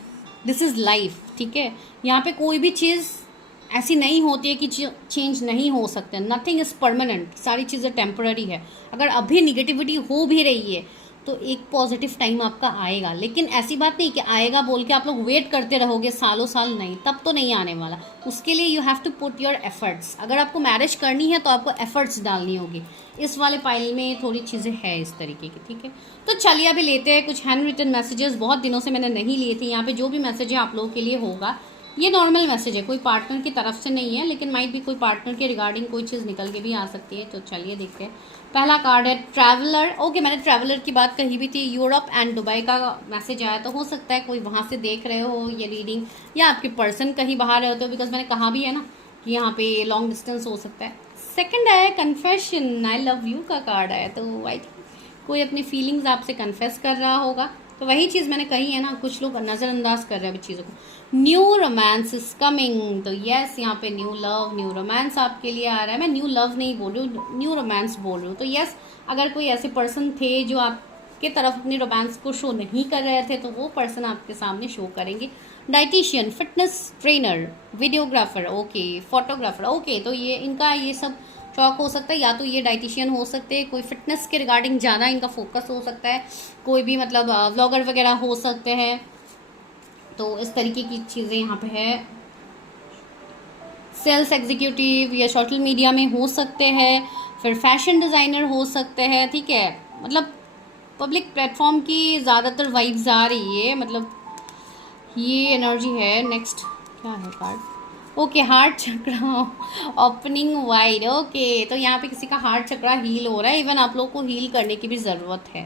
दिस इज़ लाइफ, ठीक है। यहाँ पे कोई भी चीज़ ऐसी नहीं होती है कि चेंज नहीं हो सकते। नथिंग इज़ परमानेंट, सारी चीज़ें टेम्पररी है। अगर अभी निगेटिविटी हो भी रही है तो एक पॉजिटिव टाइम आपका आएगा। लेकिन ऐसी बात नहीं कि आएगा बोल के आप लोग वेट करते रहोगे सालों साल, नहीं, तब तो नहीं आने वाला। उसके लिए you have to put your efforts. अगर आपको मैरिज करनी है तो आपको एफर्ट्स डालनी होगी। इस वाले पाइल में थोड़ी चीज़ें हैं इस तरीके की, ठीक है। तो चलिए अभी लेते हैं कुछ हैंड रिटन मैसेजेस। बहुत दिनों से मैंने नहीं लिए थे। यहाँ पे जो भी मैसेज है आप लोगों के लिए होगा, ये नॉर्मल मैसेज है, कोई पार्टनर की तरफ से नहीं है, लेकिन माइट भी कोई पार्टनर के रिगार्डिंग कोई चीज़ निकल के भी आ सकती है। तो चलिए देखते हैं। पहला कार्ड है ट्रैवलर। ओके, मैंने ट्रैवलर की बात कही भी थी। यूरोप एंड दुबई का मैसेज आया, तो हो सकता है कोई वहाँ से देख रहे हो ये रीडिंग, या आपके पर्सन कहीं बाहर रहते हो, बिकॉज मैंने कहा भी है ना कि यहाँ पे लॉन्ग डिस्टेंस हो सकता है। सेकंड है कन्फेशन, आई लव यू का कार्ड आया, तो आई थिंक कोई अपनी फीलिंग्स आपसे कन्फेस कर रहा होगा। तो वही चीज़ मैंने कही है ना, कुछ लोग नज़रअंदाज कर रहे हैं चीज़ों को। न्यू रोमांस इज कमिंग, तो यस यहाँ पे न्यू लव, न्यू रोमांस आपके लिए आ रहा है। मैं न्यू लव नहीं बोल रही हूँ, न्यू रोमांस बोल रही हूँ। तो यस, अगर कोई ऐसे पर्सन थे जो आपके तरफ अपने रोमांस को शो नहीं कर रहे थे, तो वो पर्सन आपके सामने शो करेंगे। Dietitian, fitness trainer, videographer, okay, photographer, okay, तो ये इनका ये सब शौक हो सकता है। या तो ये डाइटिशियन हो सकते हैं, कोई फिटनेस के रिगार्डिंग ज़्यादा इनका फोकस हो सकता है, कोई भी मतलब व्लॉगर वगैरह हो सकते हैं। तो इस तरीके की चीज़ें यहाँ पे है। सेल्स एग्जीक्यूटिव या सोशल मीडिया में हो सकते हैं, फिर फैशन डिज़ाइनर हो सकते हैं, ठीक है। मतलब पब्लिक प्लेटफॉर्म की ज़्यादातर वाइब्स आ रही है, मतलब ये एनर्जी है। नेक्स्ट क्या है कार्ड? ओके, हार्ट चक्रा ओपनिंग वाइड, ओके, तो यहाँ पे किसी का हार्ट चक्रा हील हो रहा है। इवन आप लोगों को हील करने की भी ज़रूरत है,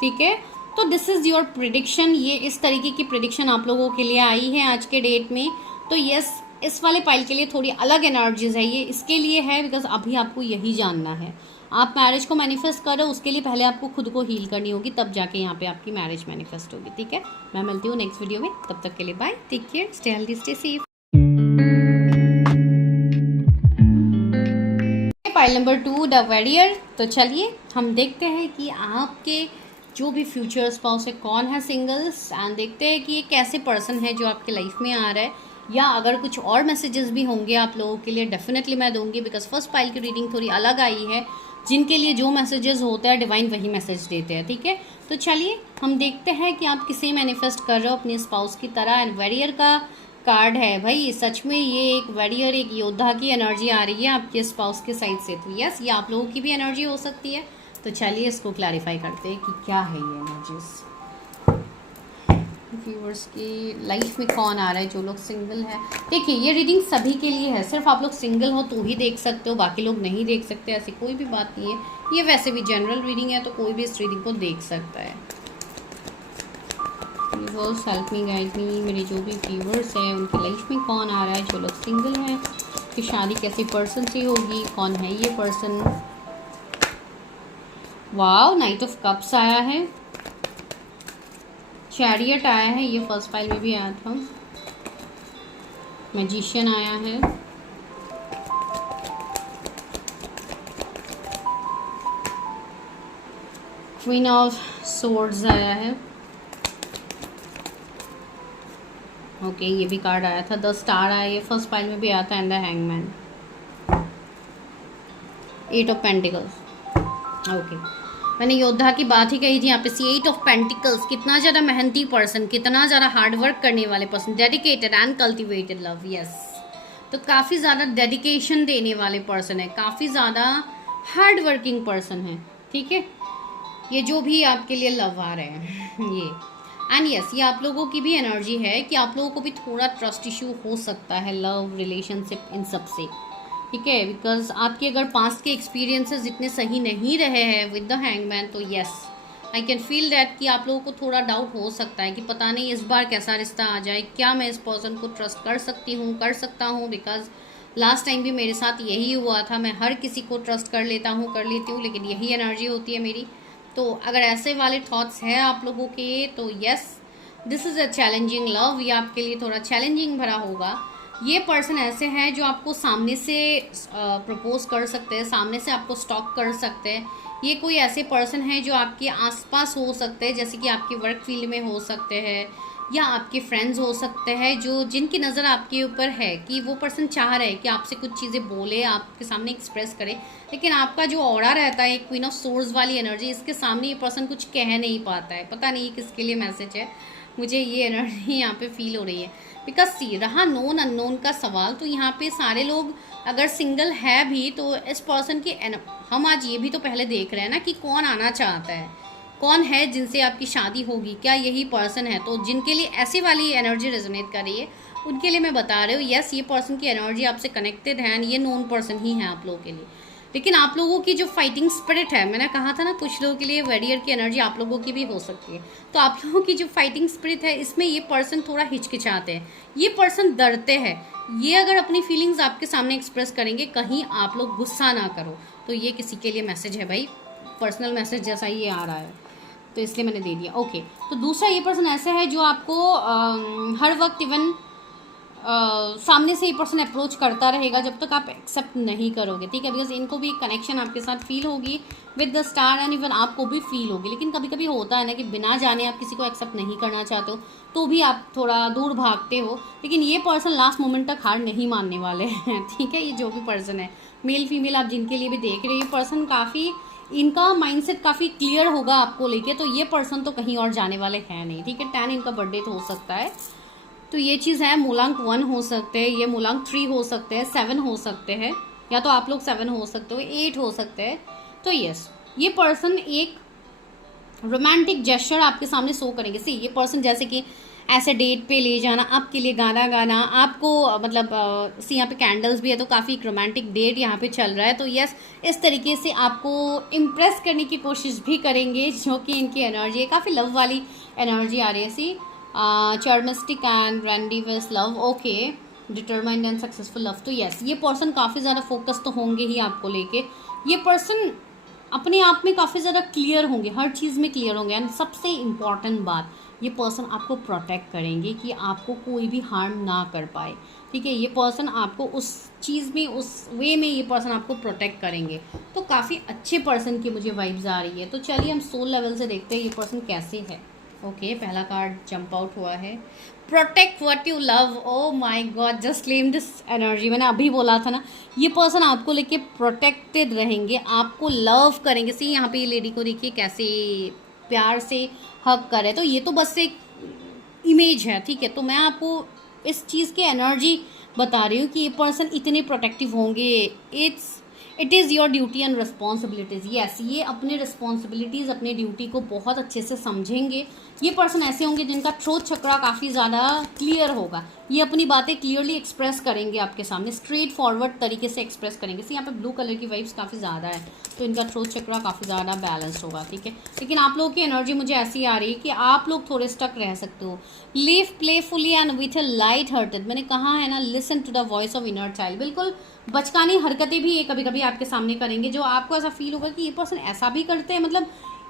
ठीक है। तो दिस इज़ योर प्रिडिक्शन। ये इस तरीके की प्रिडिक्शन आप लोगों के लिए आई है आज के डेट में। तो यस, इस वाले पाइल के लिए थोड़ी अलग एनर्जीज है। ये इसके लिए है बिकॉज अभी आपको यही जानना है। आप मैरिज को मैनिफेस्ट करो, उसके लिए पहले आपको खुद को हील करनी होगी, तब जाके यहाँ पे आपकी मैरिज मैनिफेस्ट होगी, ठीक है। मैं मिलती हूँ नेक्स्ट वीडियो में, तब तक के लिए bye, take care, stay healthy, stay safe. Pile number 2 the warrior. तो चलिए हम देखते हैं कि आपके जो भी फ्यूचर स्पाउस है कौन है सिंगल्स, एंड देखते हैं कि ये कैसे पर्सन है जो आपके लाइफ में आ रहा है, या अगर कुछ और मैसेजेस भी होंगे आप लोगों के लिए डेफिनेटली मैं दूंगी, बिकॉज फर्स्ट पाइल की रीडिंग थोड़ी अलग आई है। जिनके लिए जो मैसेजेस होते हैं डिवाइन वही मैसेज देते हैं, ठीक है। तो चलिए हम देखते हैं कि आप किसे मैनिफेस्ट कर रहे हो अपने स्पाउस की तरह। एंड वॉरियर का कार्ड है भाई, सच में ये एक वॉरियर, एक योद्धा की एनर्जी आ रही है आपके स्पाउस के साइड से। तो यस, ये आप लोगों की भी एनर्जी हो सकती है। तो चलिए इसको क्लैरिफाई करते हैं कि क्या है ये एनर्जीज। व्यूअर्स की लाइफ में कौन आ रहा है, जो लोग सिंगल है। देखिए ये रीडिंग सभी के लिए है, सिर्फ आप लोग सिंगल हो तो ही देख सकते हो, बाकी लोग नहीं देख सकते, ऐसी कोई भी बात नहीं है। ये वैसे भी जनरल रीडिंग है, तो कोई भी इस रीडिंग को देख सकता है। Viewers help me, guide me, मेरे जो भी व्यूअर्स हैं उनकी लाइफ में कौन आ रहा है, जो लोग सिंगल हैं, कि शादी कैसी पर्सन से होगी, कौन है ये person. Wow, night of cups आया है, चैरियट आया है, ये फर्स्ट पाइल में भी आया था, मैजिशियन आया है, क्वीन ऑफ सोर्ड्स आया है, ओके, ये भी कार्ड आया था, द स्टार आया, ये फर्स्ट पाइल में भी आया था, and the hangman, 8 of pentacles, okay. मैंने योद्धा की बात ही कही थी यहाँ पे। 8 ऑफ पेंटिकल्स, कितना ज़्यादा मेहनती पर्सन, कितना ज़्यादा हार्डवर्क करने वाले person, dedicated and cultivated love, yes. तो काफ़ी ज़्यादा डेडिकेशन देने वाले पर्सन है, काफ़ी ज़्यादा हार्ड वर्किंग पर्सन है, ठीक है। ये जो भी आपके लिए लव आ रहे हैं ये, एंड यस, ये आप लोगों की भी एनर्जी है कि आप लोगों को भी थोड़ा ट्रस्ट इशू हो सकता है लव रिलेशनशिप इन सब से, ठीक है। बिकॉज आपके अगर पास्ट के एक्सपीरियंसेस इतने सही नहीं रहे हैं विद द हैंगमैन, तो yes I can feel that कि आप लोगों को थोड़ा डाउट हो सकता है कि पता नहीं इस बार कैसा रिश्ता आ जाए, क्या मैं इस पर्सन को ट्रस्ट कर सकता हूँ। बिकॉज लास्ट टाइम भी मेरे साथ यही हुआ था, मैं हर किसी को ट्रस्ट कर लेती हूँ, लेकिन यही एनर्जी होती है मेरी। तो अगर ऐसे वाले थॉट्स हैं आप लोगों के, तो yes, this is a challenging love, ये आपके लिए थोड़ा चैलेंजिंग भरा होगा। ये पर्सन ऐसे हैं जो आपको सामने से प्रपोज कर सकते हैं, सामने से आपको स्टॉक कर सकते हैं। ये कोई ऐसे पर्सन है जो आपके आसपास हो सकते हैं, जैसे कि आपके वर्क फील्ड में हो सकते हैं, या आपके फ्रेंड्स हो सकते हैं जो जिनकी नज़र आपके ऊपर है कि वो पर्सन चाह रहे हैं कि आपसे कुछ चीज़ें बोले, आपके सामने एक्सप्रेस करे, लेकिन आपका जो ऑरा रहता है क्वीन ऑफ सोर्स वाली एनर्जी, इसके सामने ये पर्सन कुछ कह नहीं पाता है। पता नहीं किसके लिए मैसेज है, मुझे ये एनर्जी यहाँ पे फील हो रही है। बिकॉज सी रहा नोन अननोन का सवाल, तो यहाँ पे सारे लोग अगर सिंगल है भी तो इस पर्सन की हम आज ये भी तो पहले देख रहे हैं ना कि कौन आना चाहता है, कौन है जिनसे आपकी शादी होगी, क्या यही पर्सन है। तो जिनके लिए ऐसी वाली एनर्जी रेजोनेट कर रही है उनके लिए मैं बता रही हूँ यस, ये पर्सन की एनर्जी आपसे कनेक्टेड है एंड ये नोन पर्सन ही है आप लोगों के लिए। लेकिन आप लोगों की जो फाइटिंग स्पिरिट है, मैंने कहा था ना कुछ लोगों के लिए वॉरियर की एनर्जी आप लोगों की भी हो सकती है, तो आप लोगों की जो फाइटिंग स्पिरिट है इसमें ये पर्सन थोड़ा हिचकिचाते हैं, ये पर्सन डरते हैं। ये अगर अपनी फीलिंग्स आपके सामने एक्सप्रेस करेंगे, कहीं आप लोग गुस्सा ना करो, तो ये किसी के लिए मैसेज है भाई, पर्सनल मैसेज जैसा ये आ रहा है, तो इसलिए मैंने दे दिया। ओके, तो दूसरा ये पर्सन ऐसे है जो आपको हर वक्त इवन सामने से ये पर्सन अप्रोच करता रहेगा जब तक आप एक्सेप्ट नहीं करोगे, ठीक है। बिकॉज इनको भी कनेक्शन आपके साथ फील होगी with the star and even आपको भी फील होगी। लेकिन कभी कभी होता है ना कि बिना जाने आप किसी को एक्सेप्ट नहीं करना चाहते हो तो भी आप थोड़ा दूर भागते हो, लेकिन ये पर्सन लास्ट मोमेंट तक हार नहीं मानने वाले हैं, ठीक है। ये जो भी पर्सन है, मेल फीमेल आप जिनके लिए भी देख रहे हो, ये पर्सन काफ़ी, इनका माइंडसेट काफ़ी क्लियर होगा आपको लेके, तो ये पर्सन तो कहीं और जाने वाले हैं नहीं, ठीक है। 10 इनका बर्थडे तो हो सकता है, तो ये चीज़ है। मूलांक 1 हो सकते हैं, ये मूलांक 3 हो सकते हैं, 7 हो सकते हैं, या तो आप लोग 7 हो सकते हो, 8 हो सकते हैं। तो यस, ये पर्सन एक रोमांटिक जेस्चर आपके सामने शो करेंगे। सी ये पर्सन जैसे कि ऐसे डेट पे ले जाना, आपके लिए गाना गाना, आपको मतलब सी यहाँ पे कैंडल्स भी है, तो काफ़ी एक रोमांटिक डेट यहाँ पे चल रहा है। तो यस, इस तरीके से आपको इम्प्रेस करने की कोशिश भी करेंगे, जो कि इनकी एनर्जी है, काफ़ी लव वाली एनर्जी आ रही है। See charismatic and grandiose love, okay, determined and successful love. तो यस, ये पर्सन काफ़ी ज़्यादा फोकस तो होंगे ही आपको लेके। ये पर्सन अपने आप में काफ़ी ज़्यादा क्लियर होंगे, हर चीज़ में क्लियर होंगे, एंड सबसे इम्पॉर्टेंट बात, ये पर्सन आपको प्रोटेक्ट करेंगे कि आपको कोई भी हार्म ना कर पाए, ठीक है। ये पर्सन आपको उस चीज़ में, उस वे में ये पर्सन आपको प्रोटेक्ट करेंगे। तो काफ़ी अच्छे पर्सन की मुझे वाइब्स आ रही है। तो चलिए हम सोल लेवल से देखते हैं ये पर्सन कैसे है। ओके, पहला कार्ड जंप आउट हुआ है, protect what you love. O my God, just claim this energy. मैंने अभी बोला था ना, ये पर्सन आपको लेके प्रोटेक्टेड रहेंगे, आपको लव करेंगे। सी यहाँ पे ये लेडी को देखिए कैसे प्यार से हक करे, तो ये तो बस एक इमेज है, ठीक है। तो मैं आपको इस चीज़ की एनर्जी बता रही हूँ कि ये पर्सन इतने प्रोटेक्टिव होंगे। It is your duty and responsibilities. Yes, ये अपने रिस्पॉन्सिबिलिटीज़, अपने ड्यूटी को बहुत अच्छे से समझेंगे। ये पर्सन ऐसे होंगे जिनका थ्रोट चक्रा काफ़ी ज़्यादा क्लियर होगा, ये अपनी बातें क्लियरली एक्सप्रेस करेंगे आपके सामने, स्ट्रेट फॉरवर्ड तरीके से एक्सप्रेस करेंगे। सी यहाँ पे ब्लू कलर की वाइब्स काफ़ी ज़्यादा है, तो इनका थ्रोट चक्रा काफ़ी ज़्यादा बैलेंस्ड होगा, ठीक है। लेकिन आप लोगों की एनर्जी मुझे ऐसी आ रही है कि आप लोग थोड़े स्टक रह सकते हो। Live playfully and with a light hearted, मैंने कहा है ना, listen to the voice of inner child. बिल्कुल बचकानी हरकतें भी ये कभी कभी आपके सामने करेंगे, जो आपको ऐसा फील होगा कि ये पर्सन ऐसा भी करते हैं, मतलब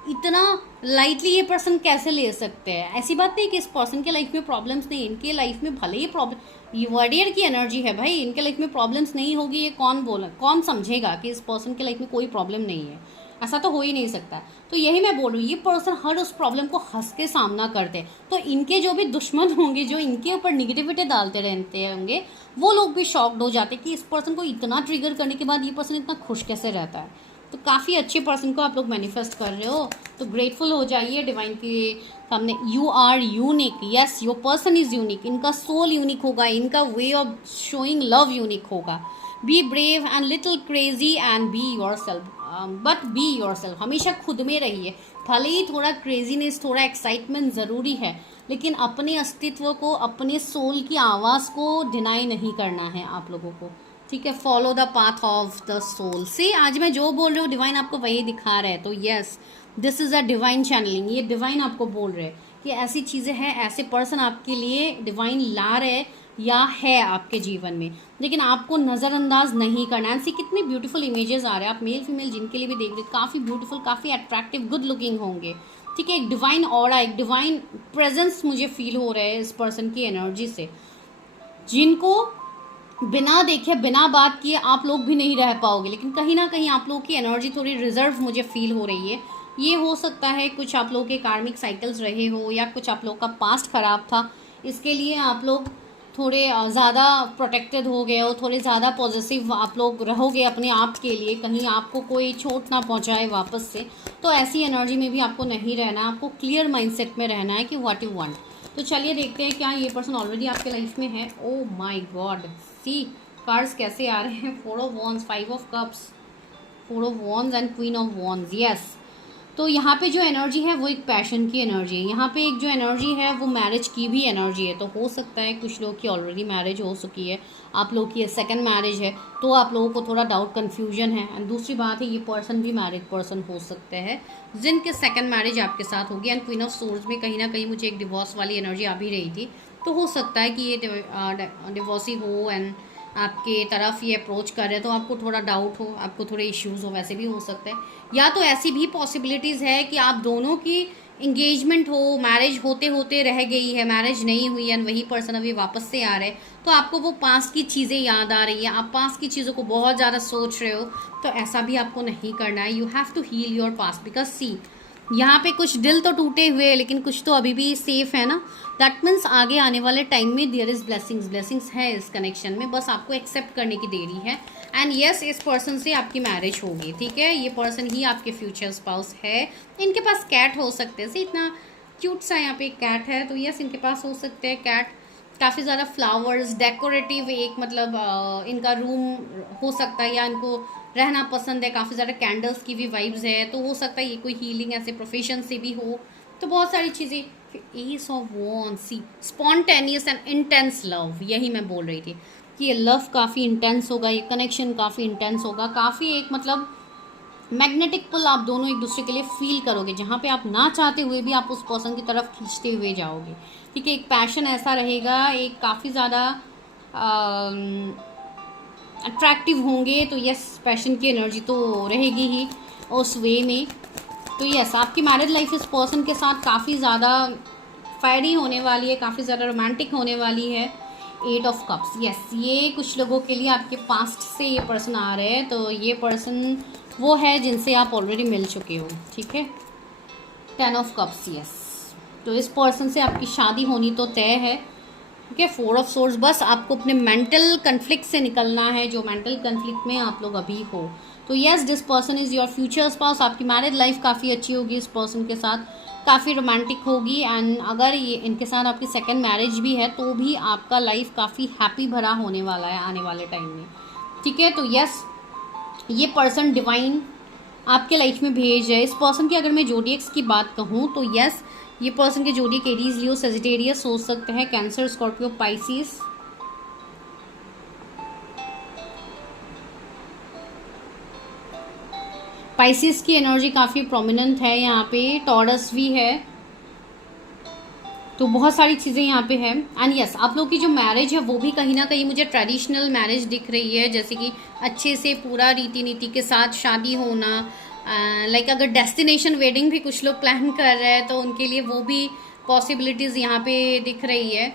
इतना लाइटली ये पर्सन कैसे ले सकते हैं। ऐसी बात नहीं कि इस पर्सन के लाइफ में प्रॉब्लम्स नहीं, इनके लाइफ में भले ही प्रॉब्लम, ये वॉरियर की एनर्जी है भाई, इनके लाइफ में प्रॉब्लम्स नहीं होगी, ये कौन समझेगा कि इस पर्सन के लाइफ में कोई प्रॉब्लम नहीं है, ऐसा तो हो ही नहीं सकता। तो यही मैं बोल रही हूँ, ये पर्सन हर उस प्रॉब्लम को हंस के सामना करते हैं, तो इनके जो भी दुश्मन होंगे, जो इनके ऊपर निगेटिविटी डालते रहते होंगे, वो लोग भी शॉक्ड हो जाते हैं कि इस पर्सन को इतना ट्रिगर करने के बाद ये पर्सन इतना खुश कैसे रहता है। तो काफ़ी अच्छे पर्सन को आप लोग मैनिफेस्ट कर रहे हो, तो ग्रेटफुल हो जाइए डिवाइन के सामने। You are unique, yes your person is unique, इनका सोल यूनिक होगा, इनका way of showing love unique होगा। Be brave and little crazy and be yourself, but be yourself, हमेशा खुद में रहिए। भले ही थोड़ा क्रेजीनेस, थोड़ा एक्साइटमेंट ज़रूरी है, लेकिन अपने अस्तित्व को, अपने सोल की आवाज़ को डिनाई नहीं करना है आप लोगों को, ठीक है। Follow the path of the soul. से आज मैं जो बोल रही हूँ डिवाइन आपको वही दिखा रहा है, तो yes, this is a divine channelling. ये डिवाइन आपको बोल रहे हैं कि ऐसी चीज़ें हैं, ऐसे पर्सन आपके लिए डिवाइन ला रहे या है आपके जीवन में, लेकिन आपको नज़रअंदाज नहीं करना। ऐसी कितनी ब्यूटीफुल इमेजेस आ रहे हैं, आप मेल फीमेल जिनके लिए भी देख रहे, काफ़ी ब्यूटीफुल, काफ़ी अट्रैक्टिव, गुड लुकिंग होंगे, ठीक है। एक डिवाइन ऑरा, एक डिवाइन प्रेजेंस मुझे फील हो रहा है इस पर्सन की एनर्जी से, जिनको बिना देखे, बिना बात किए आप लोग भी नहीं रह पाओगे, लेकिन कहीं ना कहीं आप लोगों की एनर्जी थोड़ी रिजर्व मुझे फील हो रही है। ये हो सकता है कुछ आप लोगों के कार्मिक साइकिल्स रहे हो, या कुछ आप लोग का पास्ट ख़राब था, इसके लिए आप लोग थोड़े ज़्यादा प्रोटेक्टेड हो गए हो, थोड़े ज़्यादा पॉजिटिव आप लोग रहोगे अपने आप के लिए, कहीं आपको कोई चोट ना पहुंचाए वापस से। तो ऐसी एनर्जी में भी आपको नहीं रहना है, आपको क्लियर माइंडसेट में रहना है कि व्हाट यू वांट। तो चलिए देखते हैं क्या ये पर्सन ऑलरेडी आपके लाइफ में है। Oh my God, see cards कैसे आ रहे हैं। 4 of wands, 5 of cups, 4 of wands and queen of wands. Yes, तो यहाँ पे जो एनर्जी है वो एक पैशन की एनर्जी है। यहाँ पे एक जो एनर्जी है वो मैरिज की भी एनर्जी है। तो हो सकता है कुछ लोग की ऑलरेडी मैरिज हो चुकी है, आप लोग की सेकंड मैरिज है, तो आप लोगों को थोड़ा डाउट कन्फ्यूजन है। एंड दूसरी बात है ये पर्सन भी मैरिड पर्सन हो सकते हैं जिनके सेकंड मैरिज आपके साथ होगी। एंड क्वीन ऑफ सोर्ड्स में कहीं ना कहीं मुझे एक डिवोर्स वाली एनर्जी आ भी रही थी। तो हो सकता है कि ये डिवोर्सी हो एंड आपके तरफ ये अप्रोच कर रहे हैं, तो आपको थोड़ा डाउट हो, आपको थोड़े इश्यूज हो, वैसे भी हो सकता है। या तो ऐसी भी पॉसिबिलिटीज़ है कि आप दोनों की इंगेजमेंट हो, मैरिज होते होते रह गई है, मैरिज नहीं हुई एंड वही पर्सन अभी वापस से आ रहे हैं, तो आपको वो पास्ट की चीज़ें याद आ रही है, आप पास्ट की चीज़ों को बहुत ज़्यादा सोच रहे हो। तो ऐसा भी आपको नहीं करना है। You have to heal your past, because see यहाँ पे कुछ दिल तो टूटे हुए हैं लेकिन कुछ तो अभी भी सेफ है ना। दैट मीन्स आगे आने वाले टाइम में देयर इज़ ब्लेसिंग्स है इस कनेक्शन में, बस आपको एक्सेप्ट करने की देरी है। एंड यस, इस पर्सन से आपकी मैरिज होगी, ठीक है। ये पर्सन ही आपके फ्यूचर स्पाउस है। इनके पास कैट हो सकते हैं, इतना क्यूट सा यहाँ पे एक कैट है, तो यस इनके पास हो सकते हैं कैट। काफ़ी ज़्यादा फ्लावर्स, डेकोरेटिव एक मतलब इनका रूम हो सकता है, या इनको रहना पसंद है, काफ़ी ज़्यादा कैंडल्स की भी वाइब्स है। तो हो सकता है ये कोई हीलिंग ऐसे प्रोफेशन से भी हो, तो बहुत सारी चीज़ें। Ace of wands, see spontaneous and intense love, यही मैं बोल रही थी कि ये लव काफ़ी इंटेंस होगा, ये कनेक्शन काफ़ी इंटेंस होगा, काफ़ी एक मतलब मैग्नेटिक पुल आप दोनों एक दूसरे के लिए फील करोगे, जहाँ पे आप ना चाहते हुए भी आप उस पर्सन की तरफ खींचते हुए जाओगे, ठीक है। एक पैशन ऐसा रहेगा, एक काफ़ी ज़्यादा अट्रैक्टिव होंगे। तो यस, पैशन की एनर्जी तो रहेगी ही उस वे में। तो यस, आपकी मैरिड लाइफ इस पर्सन के साथ काफ़ी ज़्यादा फायरी होने वाली है, काफ़ी ज़्यादा रोमांटिक होने वाली है। 8 ऑफ कप्स, यस, ये कुछ लोगों के लिए आपके पास्ट से ये पर्सन आ रहे हैं। तो ये पर्सन वो है जिनसे आप ऑलरेडी मिल चुके हो, ठीक है। 10 ऑफ कप्स, यस, तो इस पर्सन से आपकी शादी होनी तो तय है, ठीक है। 4 ऑफ सोर्स, बस आपको अपने मेंटल कन्फ्लिक्ट से निकलना है, जो मेंटल कन्फ्लिक्ट में आप लोग अभी हो। तो yes, this person is your future spouse. आपकी मैरिड लाइफ काफ़ी अच्छी होगी इस पर्सन के साथ, काफ़ी रोमांटिक होगी। एंड अगर ये इनके साथ आपकी सेकंड मैरिज भी है तो भी आपका लाइफ काफ़ी हैप्पी भरा होने वाला है आने वाले टाइम में, ठीक है। तो यस, ये पर्सन डिवाइन आपके लाइफ में भेज है। इस पर्सन की अगर मैं जोडिएक्स की बात कहूँ तो यस, ये पर्सन के जोडिएक एरीज, लियो, सेजिटेरियस हो सकते हैं, कैंसर, स्कॉर्पियो, पाइसिस। पाइसिस की एनर्जी काफ़ी प्रोमिनेंट है यहाँ पे, टॉरस भी है, तो बहुत सारी चीज़ें यहाँ पे है। एंड यस, आप लोग की जो मैरिज है वो भी कहीं ना कहीं मुझे ट्रेडिशनल मैरिज दिख रही है, जैसे कि अच्छे से पूरा रीति नीति के साथ शादी होना। लाइक अगर डेस्टिनेशन वेडिंग भी कुछ लोग प्लान कर रहे हैं तो उनके लिए वो भी पॉसिबिलिटीज़ यहाँ पे दिख रही है।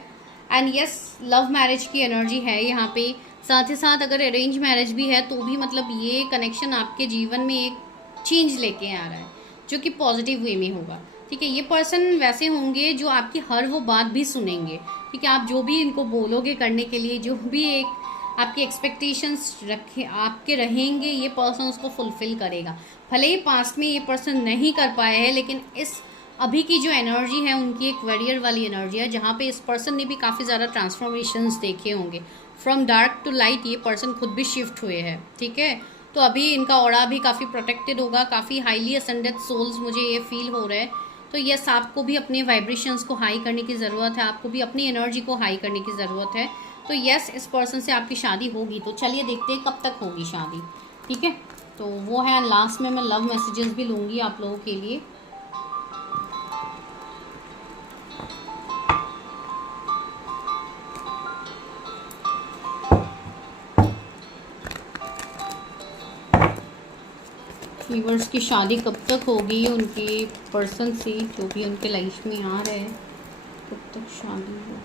एंड यस, लव मैरिज की एनर्जी है यहाँ पे। साथ ही साथ अगर अरेंज मैरिज भी है तो भी मतलब ये कनेक्शन आपके जीवन में एक चेंज लेके आ रहा है, जो कि पॉजिटिव वे में होगा, ठीक है। ये पर्सन वैसे होंगे जो आपकी हर वो बात भी सुनेंगे, ठीक है। आप जो भी इनको बोलोगे करने के लिए, जो भी एक आपकी एक्सपेक्टेशंस रखे आपके रहेंगे, ये पर्सन उसको फुलफिल करेगा। भले ही पास्ट में ये पर्सन नहीं कर पाए हैं, लेकिन इस अभी की जो एनर्जी है उनकी एक वॉरियर वाली एनर्जी है, जहाँ पे इस पर्सन ने भी काफ़ी ज़्यादा ट्रांसफॉर्मेशंस देखे होंगे। फ्रॉम डार्क टू लाइट ये पर्सन खुद भी शिफ्ट हुए हैं, ठीक है। तो अभी इनका ऑरा भी काफ़ी प्रोटेक्टेड होगा, काफ़ी हाईली असेंडेड सोल्स मुझे ये फील हो रहा है। तो यस, आपको भी अपने वाइब्रेशंस को हाई करने की ज़रूरत है, आपको भी अपनी एनर्जी को हाई करने की ज़रूरत है। तो यस, इस पर्सन से आपकी शादी होगी। तो चलिए देखते हैं कब तक होगी शादी, ठीक है। तो वो है, लास्ट में मैं लव मैसेजेस भी लूँगी आप लोगों के लिए। व्यूअर्स की शादी कब तक होगी उनके पर्सन से, जो भी उनके लाइफ में आ रहे हैं, कब तक शादी हो।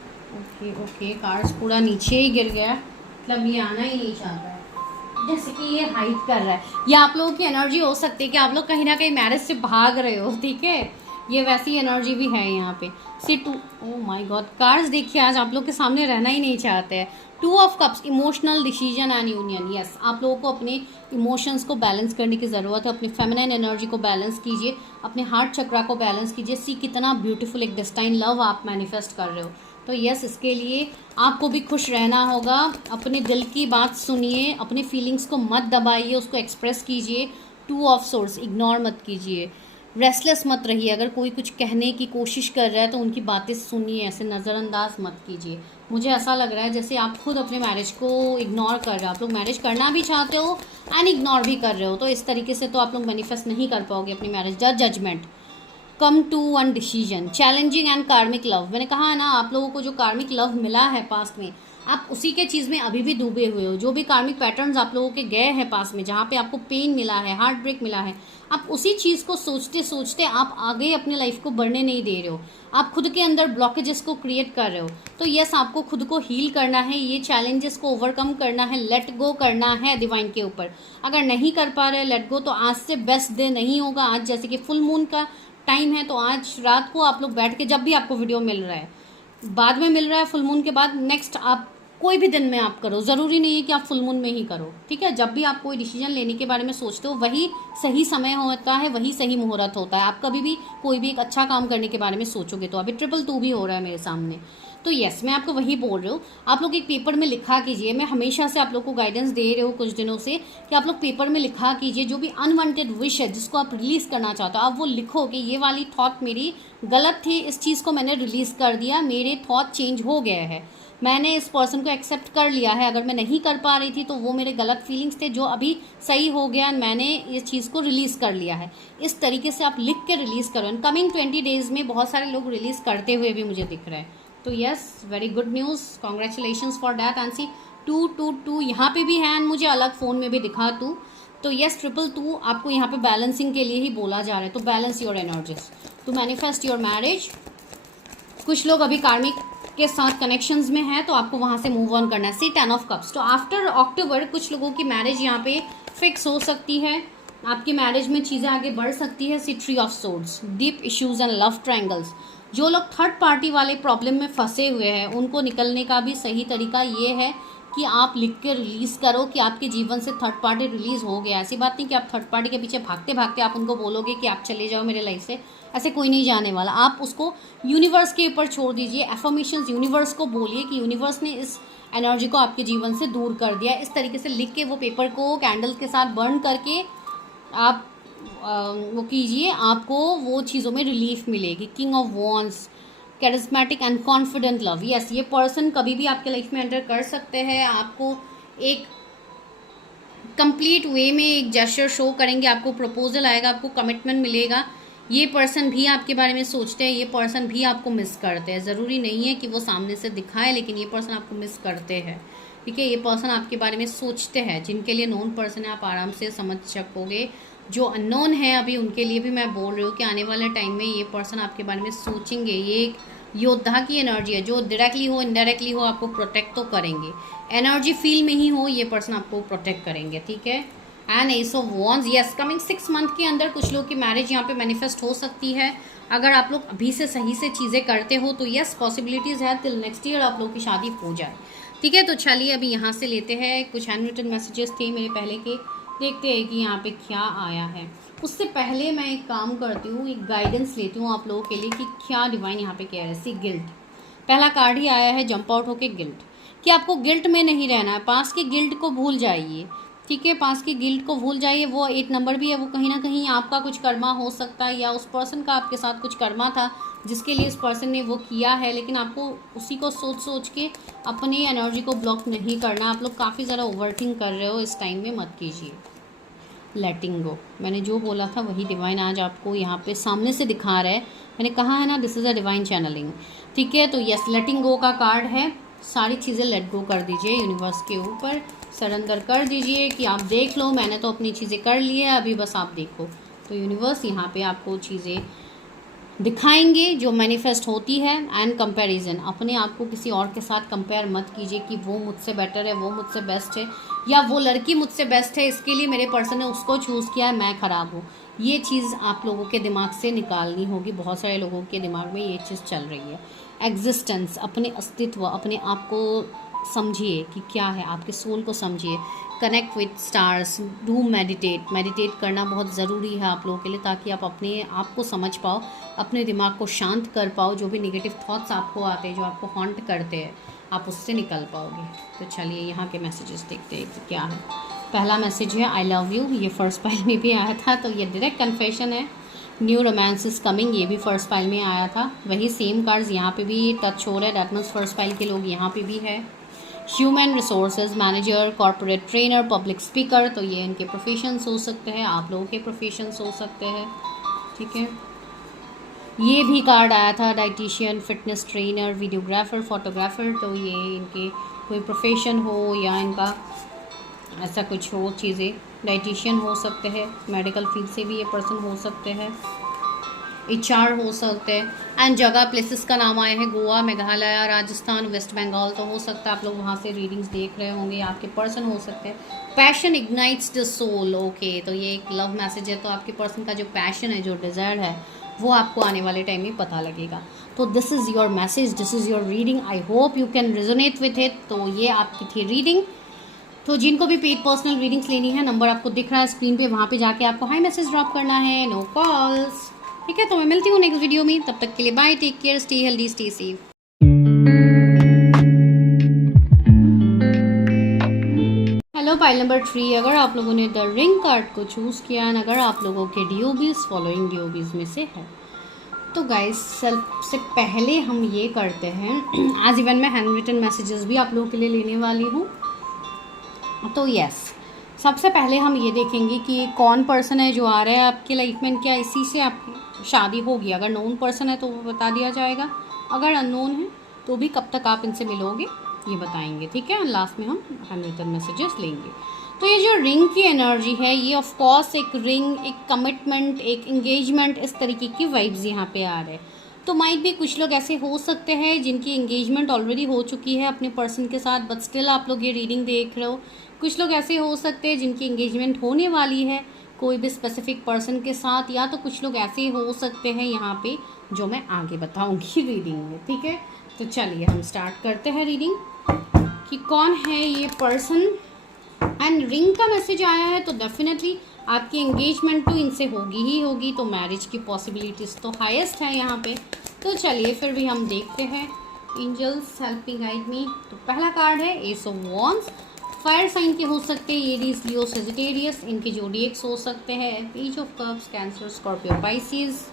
ओके, कार्ड्स पूरा नीचे ही गिर गया, मतलब ये आना ही नहीं चाहता है। जैसे कि ये हाइड कर रहा है, या आप लोगों की एनर्जी हो सकती है कि आप लोग कहीं ना कहीं मैरिज से भाग रहे हो, ठीक है, ये वैसी एनर्जी भी है यहाँ पे। See two, oh my god, cards देखिए आज आप लोग के सामने रहना ही नहीं चाहते हैं। 2 of cups, emotional decision and union. Yes, आप लोगों को अपने इमोशंस को बैलेंस करने की ज़रूरत है, अपनी फेमिनाइन एनर्जी को बैलेंस कीजिए, अपने हार्ट चक्रा को बैलेंस कीजिए। सी कितना ब्यूटीफुल एक डेस्टाइन लव आप मैनिफेस्ट कर रहे हो। तो यस, इसके लिए आपको भी खुश रहना होगा। अपने दिल की बात सुनिए, अपने फीलिंग्स को मत दबाइए, उसको एक्सप्रेस कीजिए। 2 ऑफ सोर्स, इग्नोर मत कीजिए, रेस्टलेस मत रहिए। अगर कोई कुछ कहने की कोशिश कर रहा है तो उनकी बातें सुनिए, ऐसे नज़रअंदाज मत कीजिए। मुझे ऐसा लग रहा है जैसे आप खुद अपने मैरिज को इग्नोर कर रहे हो। आप लोग मैरिज करना भी चाहते हो एंड इग्नोर भी कर रहे हो, तो इस तरीके से तो आप लोग मैनिफेस्ट नहीं कर पाओगे अपनी marriage. Judgement, come to one decision, challenging and karmic love. मैंने कहा है ना, आप लोगों को जो कार्मिक लव मिला है पास्ट में, आप उसी के चीज़ में अभी भी डूबे हुए हो। जो भी कार्मिक पैटर्न्स आप लोगों के गए हैं पास्ट में, जहाँ पे आपको पेन मिला है, हार्ट ब्रेक मिला है, आप उसी चीज़ को सोचते सोचते आप आगे अपने लाइफ को बढ़ने नहीं दे रहे हो। आप खुद के अंदर ब्लॉकेजेस को क्रिएट कर रहे हो। तो यस, आपको खुद को हील करना है, ये चैलेंजेस को ओवरकम करना है, लेट गो करना है डिवाइन के ऊपर। अगर नहीं कर पा रहे लेट गो, तो आज से बेस्ट डे नहीं होगा। आज जैसे कि फुल मून का टाइम है, तो आज रात को आप लोग बैठ के, जब भी आपको वीडियो मिल रहा है, बाद में मिल रहा है फुल मून के बाद, नेक्स्ट आप कोई भी दिन में आप करो, ज़रूरी नहीं है कि आप फुल मून में ही करो, ठीक है। जब भी आप कोई डिसीजन लेने के बारे में सोचते हो, वही सही समय होता है, वही सही मुहूर्त होता है। आप कभी भी कोई भी एक अच्छा काम करने के बारे में सोचोगे तो अभी 222 भी हो रहा है मेरे सामने। तो यस, मैं आपको वही बोल रही हूँ। आप लोग एक पेपर में लिखा कीजिए, मैं हमेशा से आप लोग को गाइडेंस दे रही हूँ कुछ दिनों से, कि आप लोग पेपर में लिखा कीजिए जो भी अनवांटेड विश है, जिसको आप रिलीज़ करना चाहते हो, आप वो लिखो कि ये वाली थॉट मेरी गलत थी, इस चीज़ को मैंने रिलीज़ कर दिया, मेरे थॉट चेंज हो गए हैं, मैंने इस पर्सन को एक्सेप्ट कर लिया है। अगर मैं नहीं कर पा रही थी तो वो मेरे गलत फीलिंग्स थे, जो अभी सही हो गया, मैंने इस चीज़ को रिलीज़ कर लिया है। इस तरीके से आप लिख के रिलीज़ करो। एंड कमिंग 20 डेज़ में बहुत सारे लोग रिलीज़ करते हुए भी मुझे दिख रहे हैं। तो yes, very good news, congratulations for that. And see 222 यहाँ पे भी है, एंड मुझे अलग फ़ोन में भी दिखा 2। तो यस, 222 आपको यहाँ पे बैलेंसिंग के लिए ही बोला जा रहा है। तो balance your energies to manifest your marriage. कुछ लोग अभी कार्मिक के साथ कनेक्शंस में है, तो आपको वहाँ से मूव ऑन करना है। सी 10 ऑफ कप्स। तो आफ्टर अक्टूबर कुछ लोगों की मैरिज यहाँ पे फिक्स हो सकती है, आपकी मैरिज में चीज़ें आगे बढ़ सकती है। सी 3 of swords, deep issues and love triangles. जो लोग थर्ड पार्टी वाले प्रॉब्लम में फंसे हुए हैं, उनको निकलने का भी सही तरीका ये है कि आप लिख के रिलीज़ करो कि आपके जीवन से थर्ड पार्टी रिलीज़ हो गया। ऐसी बात नहीं कि आप थर्ड पार्टी के पीछे भागते भागते आप उनको बोलोगे कि आप चले जाओ मेरे लाइफ से, ऐसे कोई नहीं जाने वाला। आप उसको यूनिवर्स के ऊपर छोड़ दीजिए, एफर्मेशंस यूनिवर्स को बोलिए कि यूनिवर्स ने इस एनर्जी को आपके जीवन से दूर कर दिया। इस तरीके से लिख के वो पेपर को कैंडल्स के साथ बर्न करके आप वो कीजिए, आपको वो चीज़ों में रिलीफ मिलेगी। King of wands, charismatic and confident love. Yes, ये पर्सन कभी भी आपके लाइफ में एंटर कर सकते हैं। आपको एक कंप्लीट वे में एक जेस्चर शो करेंगे, आपको प्रपोजल आएगा, आपको कमिटमेंट मिलेगा। ये पर्सन भी आपके बारे में सोचते हैं, ये पर्सन भी आपको मिस करते हैं। ज़रूरी नहीं है कि वो सामने से दिखाए, लेकिन ये पर्सन आपको मिस करते हैं, ठीक है। ये पर्सन आपके बारे में सोचते हैं। जिनके लिए नोन पर्सन है, आप आराम से समझ सकोगे। जो अननोन है अभी, उनके लिए भी मैं बोल रही हूँ कि आने वाले टाइम में ये पर्सन आपके बारे में सोचेंगे। ये एक योद्धा की एनर्जी है, जो डायरेक्टली हो इनडायरेक्टली हो आपको प्रोटेक्ट तो करेंगे। एनर्जी फील में ही हो, ये पर्सन आपको प्रोटेक्ट करेंगे, ठीक है। And S of wands, yes, coming 6 month के अंदर कुछ लोग की मैरिज यहाँ पे मैनिफेस्ट हो सकती है। अगर आप लोग अभी से सही से चीज़ें करते हो तो यस, पॉसिबिलिटीज़ है टिल नेक्स्ट ईयर आप लोग की शादी हो जाए, ठीक है। तो चलिए अभी यहाँ से लेते हैं, कुछ हैंड रिटन मैसेजेस थे मेरे पहले के, देखते हैं कि यहाँ पे क्या आया है। उससे पहले मैं एक काम करती हूँ, एक गाइडेंस लेती हूँ आप लोगों के लिए कि क्या डिवाइन यहाँ पे कह रहे हैं। सी गिल्ट, पहला कार्ड ही आया है, जंप आउट होके गिल्ट, कि आपको गिल्ट में नहीं रहना है। पास के गिल्ट को भूल जाइए, ठीक है। पास की गिल्ट को भूल जाइए। वो 8 नंबर भी है, वो कहीं ना कहीं आपका कुछ कर्मा हो सकता है, या उस पर्सन का आपके साथ कुछ कर्मा था जिसके लिए इस पर्सन ने वो किया है, लेकिन आपको उसी को सोच सोच के अपनी एनर्जी को ब्लॉक नहीं करना। आप लोग काफ़ी ज़्यादा ओवरथिंक कर रहे हो, इस टाइम में मत कीजिए। लेटिंग गो, मैंने जो बोला था वही डिवाइन आज आपको यहाँ पे सामने से दिखा रहा है। मैंने कहा है ना, this is a divine channelling, ठीक है। तो यस, लेटिंग गो का कार्ड है। सारी चीज़ें लेट गो कर दीजिए, यूनिवर्स के ऊपर सरेंडर कर दीजिए कि आप देख लो, मैंने तो अपनी चीज़ें कर ली है, अभी बस आप देखो। तो यूनिवर्स यहाँ पे आपको चीज़ें दिखाएंगे जो मैनिफेस्ट होती है। एंड कंपैरिजन, अपने आप को किसी और के साथ कंपेयर मत कीजिए कि वो मुझसे बेटर है, वो मुझसे बेस्ट है, या वो लड़की मुझसे बेस्ट है इसके लिए मेरे पर्सन ने उसको चूज़ किया है, मैं ख़राब हूँ। ये चीज़ आप लोगों के दिमाग से निकालनी होगी। बहुत सारे लोगों के दिमाग में ये चीज़ चल रही है। एग्जिस्टेंस, अपने अस्तित्व, अपने आप को समझिए कि क्या है, आपके सोल को समझिए। Connect with stars, do meditate. Meditate करना बहुत ज़रूरी है आप लोगों के लिए, ताकि आप अपने आप को समझ पाओ, अपने दिमाग को शांत कर पाओ। जो भी नेगेटिव थॉट्स आपको आते हैं, जो आपको हॉन्ट करते हैं, आप उससे निकल पाओगे। तो चलिए यहाँ के मैसेजेस देखते हैं कि क्या है। पहला मैसेज है आई लव यू। ये फर्स्ट पाइल में भी आया था, तो ये डायरेक्ट कन्फेशन है। न्यू रोमांस इज कमिंग, ये भी फर्स्ट पाइल में आया था। वही सेम कार्ड्स यहाँ पे भी टच हो रहे हैं। दैट मीन्स फर्स्ट पाइल के लोग यहाँ पे भी है। Human resources manager, corporate trainer, public speaker, तो ये इनके प्रोफेशंस हो सकते हैं, आप लोगों के प्रोफेशंस हो सकते हैं। ठीक है, ये भी कार्ड आया था dietitian, fitness trainer, videographer, photographer, तो ये इनके कोई प्रोफेशन हो या इनका ऐसा कुछ हो चीज़ें। डाइटिशियन हो सकते हैं, मेडिकल फील्ड से भी ये पर्सन हो सकते हैं, HR हो सकते हैं। एंड जगह प्लेसेस का नाम आया है गोवा, मेघालय, राजस्थान, वेस्ट बंगाल, तो हो सकता है आप लोग वहाँ से रीडिंग्स देख रहे होंगे, आपके पर्सन हो सकते हैं। Passion ignites the soul, okay, तो ये एक लव मैसेज है। तो आपके पर्सन का जो पैशन है, जो डिज़ायर है, वो आपको आने वाले टाइम में पता लगेगा। तो this is your message, this is your reading. I hope you can resonate with it. तो ये आपकी थी रीडिंग। तो जिनको भी पेड पर्सनल रीडिंग्स लेनी है, नंबर आपको दिख रहा है स्क्रीन पे, वहाँ पे जाके आपको हाई मैसेज ड्रॉप करना है, नो कॉल्स। ठीक है, तो मैं मिलती हूँ नेक्स्ट वीडियो में। तब तक के लिए bye, take care, stay healthy, stay safe. Hello pile number 3, अगर आप लोगों ने द रिंग कार्ड को चूज़ किया है, अगर आप लोगों के DOBs फॉलोइंग DOBs में से है, तो गाइस सबसे पहले हम ये करते हैं आज इवन मैं हैंड रिटन मैसेजेस भी आप लोगों के लिए लेने वाली हूँ। तो यस, सबसे पहले हम ये देखेंगे कि कौन पर्सन है जो आ रहा है आपकी लाइफ में, क्या इसी से आपकी शादी होगी। अगर नोन पर्सन है तो वो बता दिया जाएगा, अगर अननोन है तो भी कब तक आप इनसे मिलोगे ये बताएंगे। ठीक है, लास्ट में हम हैंड रिटन मैसेजेस लेंगे। तो ये जो रिंग की एनर्जी है, ये ऑफ कोर्स एक रिंग, एक कमिटमेंट, एक एंगेजमेंट, इस तरीके की वाइब्स यहाँ पे आ रहे हैं। तो माइट भी कुछ लोग ऐसे हो सकते हैं जिनकी एंगेजमेंट ऑलरेडी हो चुकी है अपने पर्सन के साथ, बट स्टिल आप लोग ये रीडिंग देख रहे हो। कुछ लोग ऐसे हो सकते हैं जिनकी एंगेजमेंट होने वाली है कोई भी स्पेसिफिक पर्सन के साथ, या तो कुछ लोग ऐसे हो सकते हैं यहाँ पे जो मैं आगे बताऊंगी रीडिंग में। ठीक है, तो चलिए हम स्टार्ट करते हैं रीडिंग कि कौन है ये पर्सन। एंड रिंग का मैसेज आया है, तो डेफिनेटली आपकी एंगेजमेंट तो इनसे होगी ही होगी, तो मैरिज की पॉसिबिलिटीज़ तो हाईएस्ट है यहाँ पे। तो चलिए फिर भी हम देखते हैं, एंजल्स हेल्पिंग गाइड मी। तो पहला कार्ड है ace of wands, fire sign के हो सकते हैं, एरीज, लियो, सेजिटेरियस, इनके जोडिएक्स हो सकते हैं, page of cups, cancer, Scorpio, Pisces,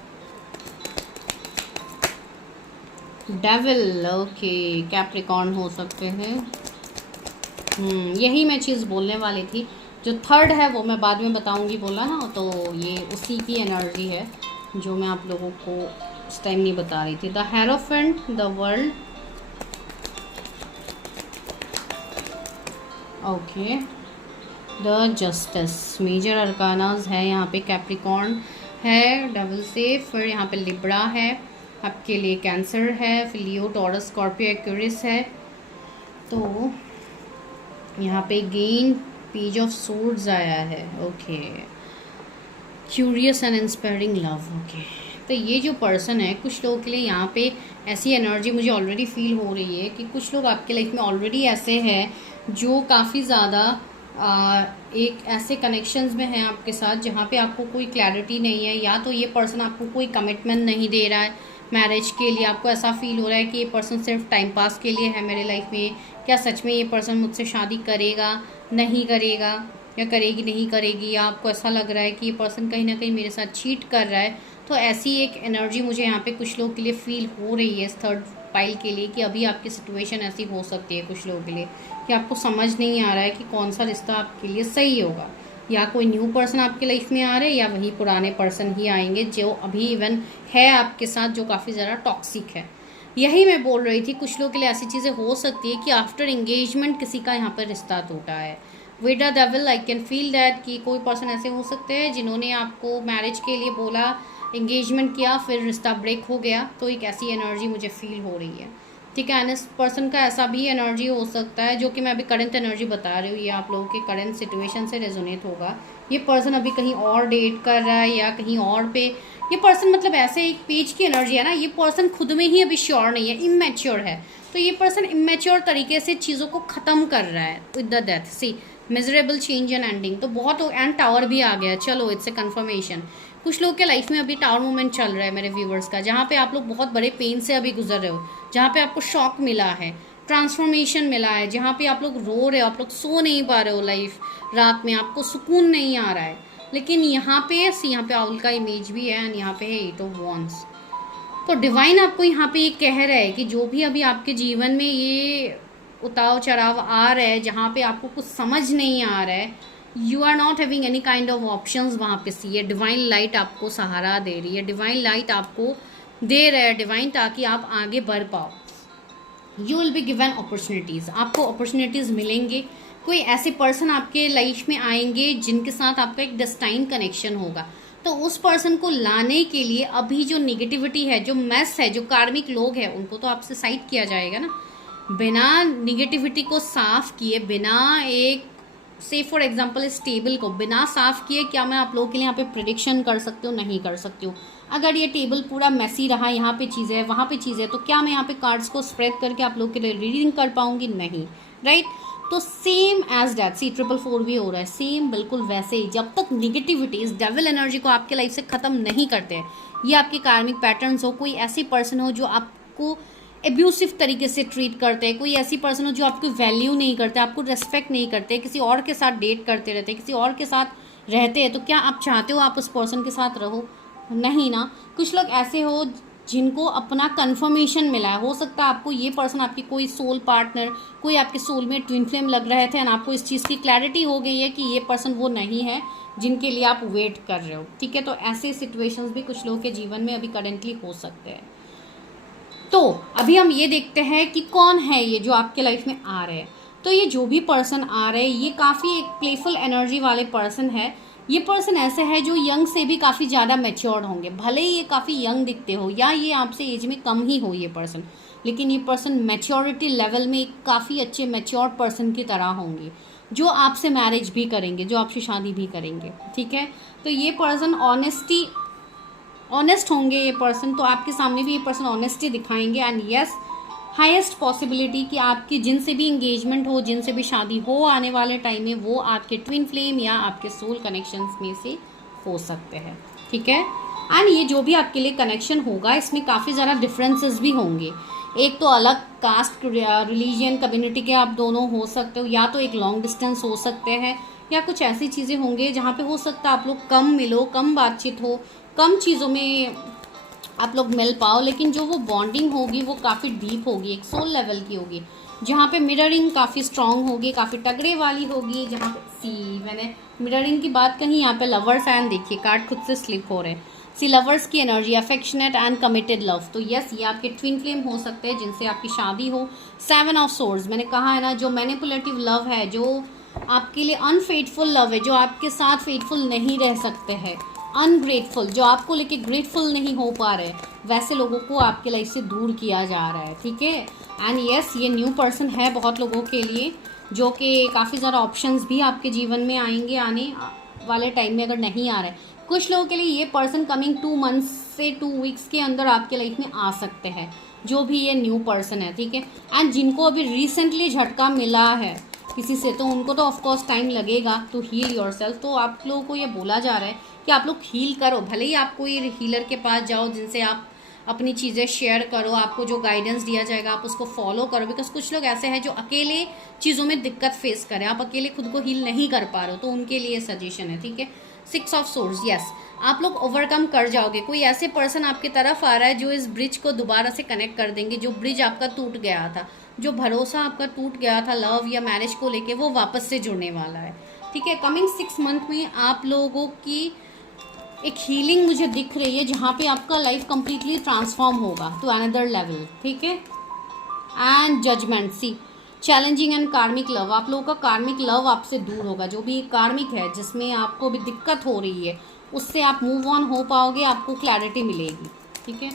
devil, okay, Capricorn हो सकते हैं। यही मैं चीज़ बोलने वाली थी। जो थर्ड है वो मैं बाद में बताऊंगी बोला ना, तो ये उसी की एनर्जी है जो मैं आप लोगों को उस टाइम नहीं बता रही थी। The hierophant, the world, okay, the justice, major arcanas है यहाँ पे। कैप्रिकॉर्न है डेविल से, फिर यहाँ पे लिब्रा है आपके लिए, कैंसर है, फिर लियो, टॉरस, स्कॉर्पियो, एक्वेरियस है। तो यहाँ पे गेन, पेज ऑफ सोर्ड्स आया है, okay, curious and inspiring love, okay. तो ये जो पर्सन है, कुछ लोगों के लिए यहाँ पे ऐसी एनर्जी मुझे ऑलरेडी फील हो रही है कि कुछ लोग आपके लाइफ में ऑलरेडी ऐसे हैं जो काफ़ी ज़्यादा एक ऐसे कनेक्शंस में हैं आपके साथ जहाँ पे आपको कोई क्लैरिटी नहीं है, या तो ये पर्सन आपको कोई कमिटमेंट नहीं दे रहा है मैरिज के लिए। आपको ऐसा फील हो रहा है कि ये पर्सन सिर्फ टाइम पास के लिए है मेरे लाइफ में। क्या सच में ये पर्सन मुझसे शादी करेगा, नहीं करेगा, या करेगी, नहीं करेगी, या आपको ऐसा लग रहा है कि ये पर्सन कहीं ना कहीं मेरे साथ चीट कर रहा है। तो ऐसी एक एनर्जी मुझे यहाँ पे कुछ लोगों के लिए फील हो रही है इस थर्ड पाइल के लिए, कि अभी आपकी सिचुएशन ऐसी हो सकती है कुछ लोगों के लिए कि आपको समझ नहीं आ रहा है कि कौन सा रिश्ता आपके लिए सही होगा। या कोई न्यू पर्सन आपके लाइफ में आ रहे हैं, या वही पुराने पर्सन ही आएंगे जो अभी इवन है आपके साथ, जो काफ़ी ज़्यादा टॉक्सिक है। यही मैं बोल रही थी, कुछ लोगों के लिए ऐसी चीज़ें हो सकती है कि आफ्टर एंगेजमेंट किसी का यहाँ पर रिश्ता टूटा है, with the devil I can feel that कि कोई पर्सन ऐसे हो सकते हैं जिन्होंने आपको मैरिज के लिए बोला, एंगेजमेंट किया, फिर रिश्ता ब्रेक हो गया। तो एक ऐसी एनर्जी मुझे फील हो रही है, ठीक है। एंड इस पर्सन का ऐसा भी एनर्जी हो सकता है, जो कि मैं अभी करंट एनर्जी बता रही हूँ, ये आप लोगों के करंट सिचुएशन से रेजोनेट होगा। ये पर्सन अभी कहीं और डेट कर रहा है या कहीं और पे, ये पर्सन मतलब ऐसे एक पेज की एनर्जी है ना, ये पर्सन खुद में ही अभी श्योर नहीं है, इमेच्योर है। तो ये पर्सन इमेच्योर तरीके से चीज़ों को ख़त्म कर रहा है with the death. See miserable change and ending, तो बहुत एंड टावर भी आ गया। चलो इट्स ए कन्फर्मेशन। कुछ लोग के लाइफ में अभी टावर मूवमेंट चल रहा है मेरे व्यूवर्स का, जहाँ पे आप लोग बहुत बड़े पेन से अभी गुजर रहे हो, जहाँ पे आपको शॉक मिला है, ट्रांसफॉर्मेशन मिला है, जहाँ पे आप लोग रो रहे हो, आप लोग सो नहीं पा रहे हो लाइफ रात में, आपको सुकून नहीं आ रहा है। लेकिन यहाँ पे आउल का इमेज भी है एंड यहाँ पे है 8 ऑफ वॉन्ड्स। तो डिवाइन आपको यहाँ पे ये कह रहा है कि जो भी अभी आपके जीवन में ये उतार चढ़ाव आ रहा है, जहाँ पे आपको कुछ समझ नहीं आ रहा है, you are not having any kind of options, वहाँ पे सी है डिवाइन लाइट आपको सहारा दे रही है, डिवाइन लाइट आपको दे रहा है डिवाइन, ताकि आप आगे बढ़ पाओ। You will be given opportunities, आपको अपॉर्चुनिटीज़ मिलेंगे। कोई ऐसे पर्सन आपके लाइफ में आएंगे जिनके साथ आपका एक डेस्टाइन कनेक्शन होगा। तो उस पर्सन को लाने के लिए अभी जो निगेटिविटी है, जो मेस है, जो कार्मिक लोग हैं, उनको तो आपसे साइड किया जाएगा ना। बिना निगेटिविटी को साफ किए, बिना एक से फॉर एग्जाम्पल इस टेबल को बिना साफ किए, क्या मैं आप लोगों के लिए यहाँ पे प्रिडिक्शन कर सकती हूँ? नहीं कर सकती हूँ। अगर ये टेबल पूरा मैसी रहा, यहाँ पे चीज़ है, वहाँ पे चीज़ है, तो क्या मैं यहाँ पे कार्ड्स को स्प्रेड करके आप लोग के लिए रीडिंग कर पाऊंगी? नहीं, राइट। तो सेम एज डैट, सी 444 भी हो रहा है, सेम बिल्कुल वैसे ही। जब तक निगेटिविटी, इस डेविल एनर्जी को आपके लाइफ से ख़त्म नहीं करते हैं, ये आपके कार्मिक पैटर्न्स हो, कोई ऐसी पर्सन हो जो आपको एब्यूसिव तरीके से ट्रीट करते हैं, कोई ऐसी पर्सन हो जो आपको वैल्यू नहीं करते, आपको रेस्पेक्ट नहीं करते, किसी और के साथ डेट करते रहते हैं, किसी और के साथ रहते हैं, तो क्या आप चाहते हो आप उस पर्सन के साथ रहो? नहीं ना। कुछ लोग ऐसे हो जिनको अपना कंफर्मेशन मिला है, हो सकता है आपको ये पर्सन आपकी कोई सोल पार्टनर, कोई आपके सोल में ट्विन फ्लेम लग रहे थे, एंड आपको इस चीज़ की क्लैरिटी हो गई है कि ये पर्सन वो नहीं है जिनके लिए आप वेट कर रहे हो, ठीक है। तो ऐसे सिचुएशंस भी कुछ लोगों के जीवन में अभी करेंटली हो सकते हैं। तो अभी हम ये देखते हैं कि कौन है ये जो आपके लाइफ में आ रहे हैं। तो ये जो भी पर्सन आ रहे हैं, ये काफ़ी एक प्लेफुल एनर्जी वाले पर्सन है। ये पर्सन ऐसे है जो यंग से भी काफ़ी ज़्यादा मैच्योर्ड होंगे, भले ही ये काफ़ी यंग दिखते हो या ये आपसे एज में कम ही हो ये पर्सन, लेकिन ये पर्सन मैच्योरिटी लेवल में एक काफ़ी अच्छे मैच्योर्ड पर्सन की तरह होंगे, जो आपसे मैरिज भी करेंगे, जो आपसे शादी भी करेंगे, ठीक है। तो ये पर्सन ऑनेस्ट होंगे ये पर्सन, तो आपके सामने भी ये पर्सन ऑनेस्टी दिखाएंगे। एंड यस, हाईएस्ट पॉसिबिलिटी कि आपकी जिनसे भी इंगेजमेंट हो, जिनसे भी शादी हो आने वाले टाइम में, वो आपके ट्विन फ्लेम या आपके सोल कनेक्शंस में से हो सकते हैं, ठीक है। एंड ये जो भी आपके लिए कनेक्शन होगा, इसमें काफ़ी ज़्यादा डिफरेंसेस भी होंगे। एक तो अलग कास्ट, रिलीजन, कम्युनिटी के आप दोनों हो सकते हो, या तो एक लॉन्ग डिस्टेंस हो सकते हैं, या कुछ ऐसी चीज़ें होंगे जहाँ पे हो सकता है आप लोग कम मिलो, कम बातचीत हो, कम चीज़ों में आप लोग मिल पाओ, लेकिन जो वो बॉन्डिंग होगी वो काफ़ी डीप होगी, एक सोल लेवल की होगी, जहाँ पे मिररिंग काफ़ी स्ट्रांग होगी, काफ़ी तगड़े वाली होगी। जहाँ पे सी मैंने मिररिंग की बात कही, यहाँ पे लवर्स एंड देखिए कार्ड खुद से स्लिप हो रहे हैं। सी लवर्स की energy, affectionate and committed love. तो यस, ये आपके ट्विन फ्लेम हो सकते हैं जिनसे आपकी शादी हो। 7 ऑफ सोर्ड्स, मैंने कहा है ना, जो मैनिपुलेटिव लव है, जो आपके लिए अनफेथफुल लव है, जो आपके साथ फेथफुल नहीं रह सकते हैं, अनग्रेटफुल, जो आपको लेके ग्रेटफुल नहीं हो पा रहे, वैसे लोगों को आपके लाइफ से दूर किया जा रहा है, ठीक है। एंड यस, ये न्यू पर्सन है बहुत लोगों के लिए, जो कि काफ़ी ज़्यादा ऑप्शंस भी आपके जीवन में आएंगे आने वाले टाइम में, अगर नहीं आ रहा है। कुछ लोगों के लिए ये पर्सन कमिंग 2 मंथ्स से 2 वीक्स के अंदर आपके लाइफ में आ सकते हैं, जो भी ये न्यू पर्सन है, ठीक है। एंड जिनको अभी रिसेंटली झटका मिला है किसी से, तो उनको तो ऑफकोर्स टाइम लगेगा टू हील योरसेल्फ। तो आप लोगों को ये बोला जा रहा है कि आप लोग हील करो, भले ही आप कोई हीलर के पास जाओ जिनसे आप अपनी चीज़ें शेयर करो, आपको जो गाइडेंस दिया जाएगा आप उसको फॉलो करो। बिकॉज कुछ लोग ऐसे हैं जो अकेले चीज़ों में दिक्कत फेस करें, आप अकेले खुद को हील नहीं कर पा रहे हो, तो उनके लिए सजेशन है, ठीक है। 6 ऑफ सोर्ड्स, यस, आप लोग ओवरकम कर जाओगे। कोई ऐसे पर्सन आपकी तरफ आ रहा है जो इस ब्रिज को दोबारा से कनेक्ट कर देंगे, जो ब्रिज आपका टूट गया था, जो भरोसा आपका टूट गया था लव या मैरिज को लेके, वो वापस से जुड़ने वाला है, ठीक है। कमिंग 6 मंथ में आप लोगों की एक हीलिंग मुझे दिख रही है, जहाँ पे आपका लाइफ कंप्लीटली ट्रांसफॉर्म होगा टू अनदर लेवल, ठीक है। And judgement, see challenging and karmic love, आप लोगों का कार्मिक लव आपसे दूर होगा। जो भी कार्मिक है, जिसमें आपको भी दिक्कत हो रही है, उससे आप मूव ऑन हो पाओगे, आपको क्लैरिटी मिलेगी। ठीक है,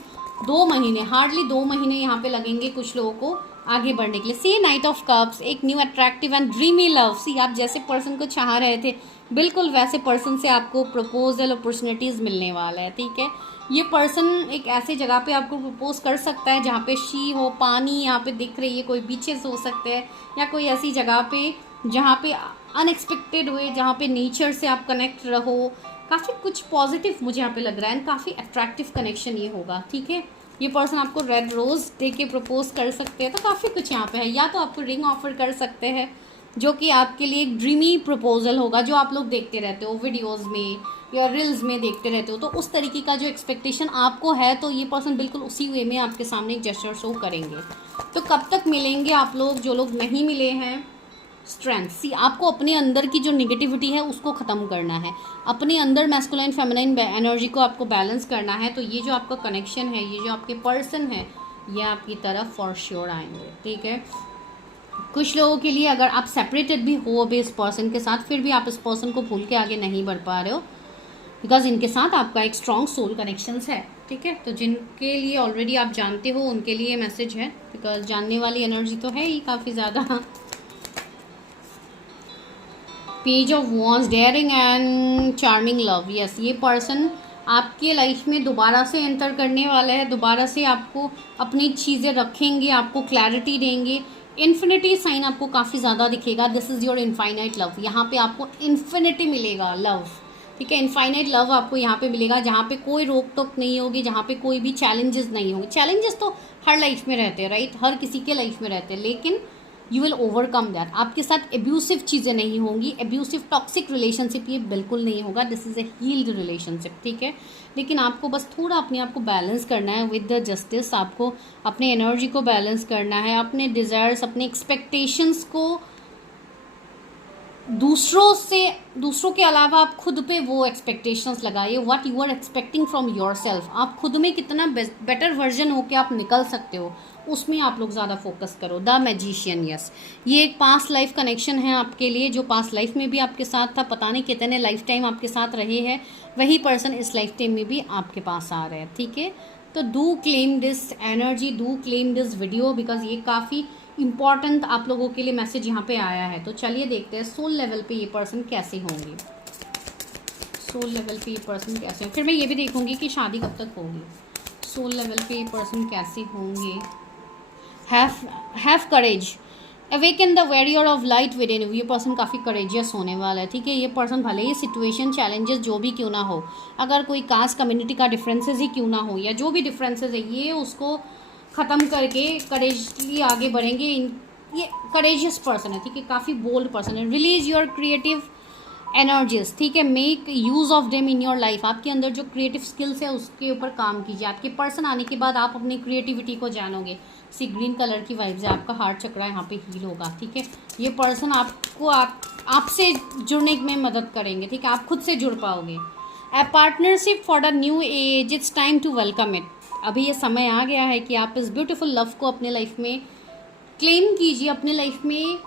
2 महीने, हार्डली 2 महीने यहाँ पे लगेंगे कुछ लोगों को आगे बढ़ने के लिए। सी नाइट ऑफ कप्स, एक new attractive and dreamy love. See आप जैसे पर्सन को चाह रहे थे, बिल्कुल वैसे पर्सन से आपको प्रपोजल अपॉर्चुनिटीज मिलने वाला है। ठीक है, ये पर्सन एक ऐसे जगह पे आपको प्रपोज कर सकता है जहाँ पे शी हो, पानी यहाँ पे दिख रही है, कोई बीचेस हो सकते हैं, या कोई ऐसी जगह पे जहाँ पे अनएक्सपेक्टेड हुए, जहाँ पे नेचर से आप कनेक्ट रहो। काफ़ी कुछ पॉजिटिव मुझे यहाँ पे लग रहा है, एंड काफ़ी अट्रैक्टिव कनेक्शन ये होगा। ठीक है, ये पर्सन आपको रेड रोज दे के प्रपोज कर सकते हैं, तो काफ़ी कुछ यहाँ पे है। या तो आपको रिंग ऑफर कर सकते हैं, जो कि आपके लिए एक ड्रीमी प्रपोजल होगा, जो आप लोग देखते रहते हो वीडियोस में या रील्स में देखते रहते हो। तो उस तरीके का जो एक्सपेक्टेशन आपको है, तो ये पर्सन बिल्कुल उसी वे में आपके सामने एक जेस्चर शो करेंगे। तो कब तक मिलेंगे आप लोग, जो लोग नहीं मिले हैं? स्ट्रेंथ, सी आपको अपने अंदर की जो निगेटिविटी है उसको ख़त्म करना है, अपने अंदर मैस्कुलाइन फेमिनाइन एनर्जी को आपको बैलेंस करना है। तो ये जो आपका कनेक्शन है, ये जो आपके पर्सन है, ये आपकी तरफ फॉर श्योर आएंगे। ठीक है, कुछ लोगों के लिए अगर आप सेपरेटेड भी हो अभी इस पर्सन के साथ, फिर भी आप इस पर्सन को भूल के आगे नहीं बढ़ पा रहे हो, बिकॉज इनके साथ आपका एक स्ट्रॉन्ग सोल कनेक्शंस है। ठीक है, तो जिनके लिए ऑलरेडी आप जानते हो उनके लिए मैसेज है, बिकॉज जानने वाली एनर्जी तो है ही काफ़ी ज़्यादा। Page of wands, daring and charming love. Yes, ये पर्सन आपके लाइफ में दोबारा से एंटर करने वाला है, दोबारा से आपको अपनी चीज़ें रखेंगे, आपको क्लैरिटी देंगे। इन्फिनिटी साइन आपको काफ़ी ज़्यादा दिखेगा। This is your infinite love. यहाँ पे आपको इन्फिनिटी मिलेगा लव। ठीक है, इनफाइनाइट लव आपको यहाँ पे मिलेगा, जहाँ पे कोई रोक टोक नहीं होगी, जहाँ पे कोई भी चैलेंजेस नहीं होंगे। चैलेंजेस तो हर लाइफ में रहते हैं, राइट, हर किसी के लाइफ में रहते हैं, लेकिन यू विल ओवरकम दैट। आपके साथ एब्यूसिव चीज़ें नहीं होंगी, एब्यूसिव टॉक्सिक रिलेशनशिप ये बिल्कुल नहीं होगा। This is a healed relationship. ठीक है, लेकिन आपको बस थोड़ा अपने आप को बैलेंस करना है विद द जस्टिस। आपको अपने एनर्जी को बैलेंस करना है, अपने डिज़ायर्स, अपने एक्सपेक्टेशंस को दूसरों के अलावा आप खुद पे वो एक्सपेक्टेशंस लगाइए। What you are expecting from yourself, आप खुद में कितना बेटर वर्जन होके आप निकल सकते हो, उसमें आप लोग ज़्यादा फोकस करो। द मैजिशियन, यस, ये एक पास्ट लाइफ कनेक्शन है आपके लिए, जो पास्ट लाइफ में भी आपके साथ था, पता नहीं कितने लाइफ टाइम आपके साथ रहे हैं, वही पर्सन इस लाइफ टाइम में भी आपके पास आ रहे हैं। ठीक है, तो do claim this energy, do claim this video, because ये काफ़ी इम्पॉर्टेंट आप लोगों के लिए मैसेज यहाँ पे आया है। तो चलिए देखते हैं सोल लेवल पे ये पर्सन कैसे होंगे। सोल लेवल पे ये पर्सन कैसे होंगे, फिर मैं ये भी देखूंगी कि शादी कब तक होगी। सोल लेवल पे ये पर्सन कैसे होंगे। Have courage, awaken the warrior of light with in you. ये पर्सन काफ़ी करेजियस होने वाला है। ठीक है, ये पर्सन भले ही सिचुएशन चैलेंजेस जो भी क्यों ना हो, अगर कोई कास्ट कम्युनिटी का डिफरेंसेस ही क्यों ना हो, या जो भी डिफरेंसेस है, ये उसको ख़त्म करके करेजली आगे बढ़ेंगे। ये करेजियस पर्सन है। ठीक है, काफ़ी बोल्ड पर्सन है। Release your creative energies. ठीक है, make use of them in your life. आपके अंदर जो क्रिएटिव स्किल्स है उसके ऊपर काम कीजिए। आपके पर्सन आने के बाद आप अपनी क्रिएटिविटी को जानोगे। सी ग्रीन कलर की वाइब्स है, आपका हार्ट चक्रा यहाँ पे हील होगा। ठीक है, ये पर्सन आपको आपसे जुड़ने में मदद करेंगे। ठीक है, आप खुद से जुड़ पाओगे। A partnership for the new age, it's time to welcome it. अभी ये समय आ गया है कि आप इस ब्यूटीफुल लव को अपने लाइफ में क्लेम कीजिए, अपने लाइफ में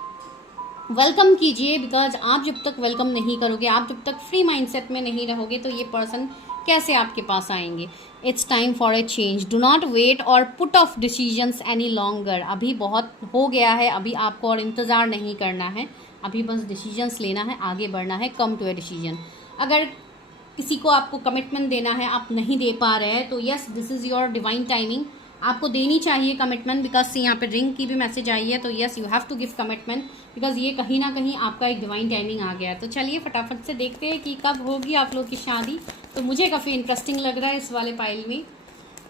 वेलकम कीजिए। बिकॉज आप जब तक वेलकम नहीं करोगे, आप जब तक फ्री माइंडसेट में नहीं रहोगे, तो ये पर्सन कैसे आपके पास आएंगे। It's time for a change, do not wait और put off decisions any longer. अभी बहुत हो गया है, अभी आपको और इंतज़ार नहीं करना है, अभी बस डिसीजंस लेना है, आगे बढ़ना है। Come to a decision. अगर किसी को आपको कमिटमेंट देना है, आप नहीं दे पा रहे हैं, तो yes, this is your divine timing. आपको देनी चाहिए कमिटमेंट, बिकॉज यहाँ पे रिंग की भी मैसेज आई है। तो yes, you have to give commitment, because ये कहीं ना कहीं आपका एक डिवाइन टाइमिंग आ गया है। तो चलिए फटाफट से देखते हैं कि कब होगी आप लोग की शादी। तो मुझे काफ़ी इंटरेस्टिंग लग रहा है इस वाले पाइल में।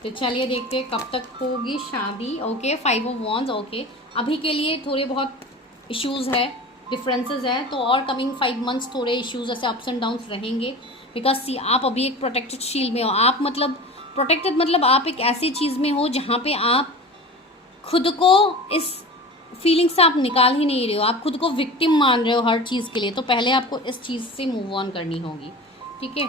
तो चलिए देखते हैं कब तक होगी शादी। Okay, 5 of wands. ओके, अभी के लिए थोड़े बहुत इश्यूज़ है, डिफरेंसेस है, तो और कमिंग 5 मंथ्स थोड़े इश्यूज़ ऐसे अप्स एंड डाउन्स रहेंगे। बिकॉज सी आप अभी एक प्रोटेक्टेड शील्ड में हो। आप मतलब प्रोटेक्टेड मतलब आप एक ऐसी चीज़ में हो जहाँ पे आप खुद को इस फीलिंग से आप निकाल ही नहीं रहे हो, आप खुद को विक्टिम मान रहे हो हर चीज़ के लिए। तो पहले आपको इस चीज़ से मूव ऑन करनी होगी। ठीक है,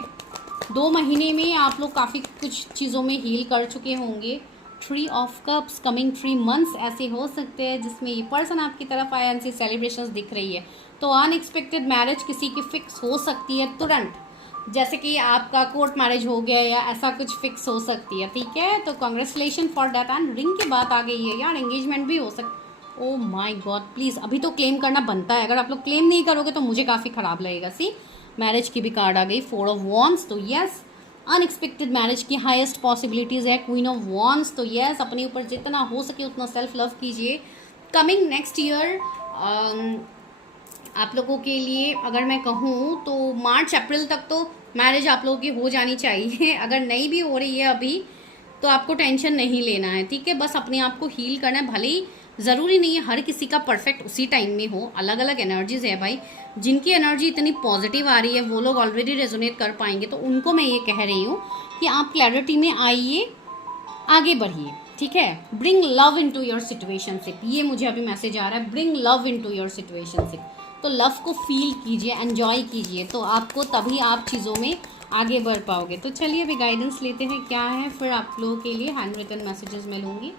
2 महीने में आप लोग काफ़ी कुछ चीज़ों में हील कर चुके होंगे, 3 ऑफ कप्स, कमिंग 3 मंथ्स ऐसे हो सकते हैं जिसमें ये पर्सन आपकी तरफ आया, इनसे सेलिब्रेशंस दिख रही है। तो अनएक्सपेक्टेड मैरिज किसी की फिक्स हो सकती है तुरंत, जैसे कि आपका कोर्ट मैरिज हो गया या ऐसा कुछ फिक्स हो सकती है, ठीक है। तो congratulation for that. And ring की बात आ गई है यार, एंगेजमेंट भी हो सकती। ओ माय गॉड, प्लीज़ अभी तो क्लेम करना बनता है, अगर आप लोग क्लेम नहीं करोगे तो मुझे काफ़ी ख़राब लगेगा। सी मैरिज की भी कार्ड आ गई, 4 ऑफ वॉन्ड्स। तो यस, अनएक्सपेक्टेड मैरिज की हाईएस्ट पॉसिबिलिटीज़ है, क्वीन ऑफ वॉन्ड्स। तो यस, अपने ऊपर जितना हो सके उतना सेल्फ लव कीजिए। कमिंग नेक्स्ट ईयर आप लोगों के लिए अगर मैं कहूँ तो मार्च अप्रैल तक तो मैरिज आप लोगों की हो जानी चाहिए। अगर नहीं भी हो रही है अभी तो आपको टेंशन नहीं लेना है, ठीक है। बस अपने आप को हील करना है। भले ही ज़रूरी नहीं है हर किसी का परफेक्ट उसी टाइम में हो, अलग अलग एनर्जीज है भाई। जिनकी एनर्जी इतनी पॉजिटिव आ रही है वो लोग ऑलरेडी रेजोनेट कर पाएंगे, तो उनको मैं ये कह रही हूँ कि आप क्लैरिटी में आइए, आगे बढ़िए, ठीक है। Bring love into your situationship, ये मुझे अभी मैसेज आ रहा है, bring love into your situationship. तो लव को फील कीजिए, एन्जॉय कीजिए, तो आपको तभी आप चीज़ों में आगे बढ़ पाओगे। तो चलिए अभी गाइडेंस लेते हैं क्या है, फिर आप लोगों के लिए हैंड रिटन मैसेजेस मैं लूँगी।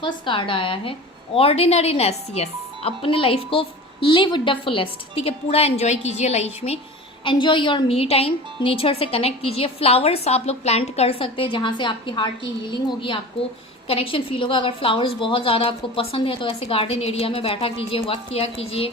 फर्स्ट कार्ड आया है ऑर्डिनरीनेस। यस, अपने लाइफ को लिव द फुलेस्ट, ठीक है। पूरा एन्जॉय कीजिए लाइफ में, enjoy your me time, nature से कनेक्ट कीजिए। फ्लावर्स आप लोग प्लांट कर सकते हैं जहाँ से आपकी हार्ट की हीलिंग होगी, आपको कनेक्शन फील होगा। अगर फ्लावर्स बहुत ज़्यादा आपको पसंद है तो ऐसे गार्डन एरिया में बैठा कीजिए, वॉक किया कीजिए।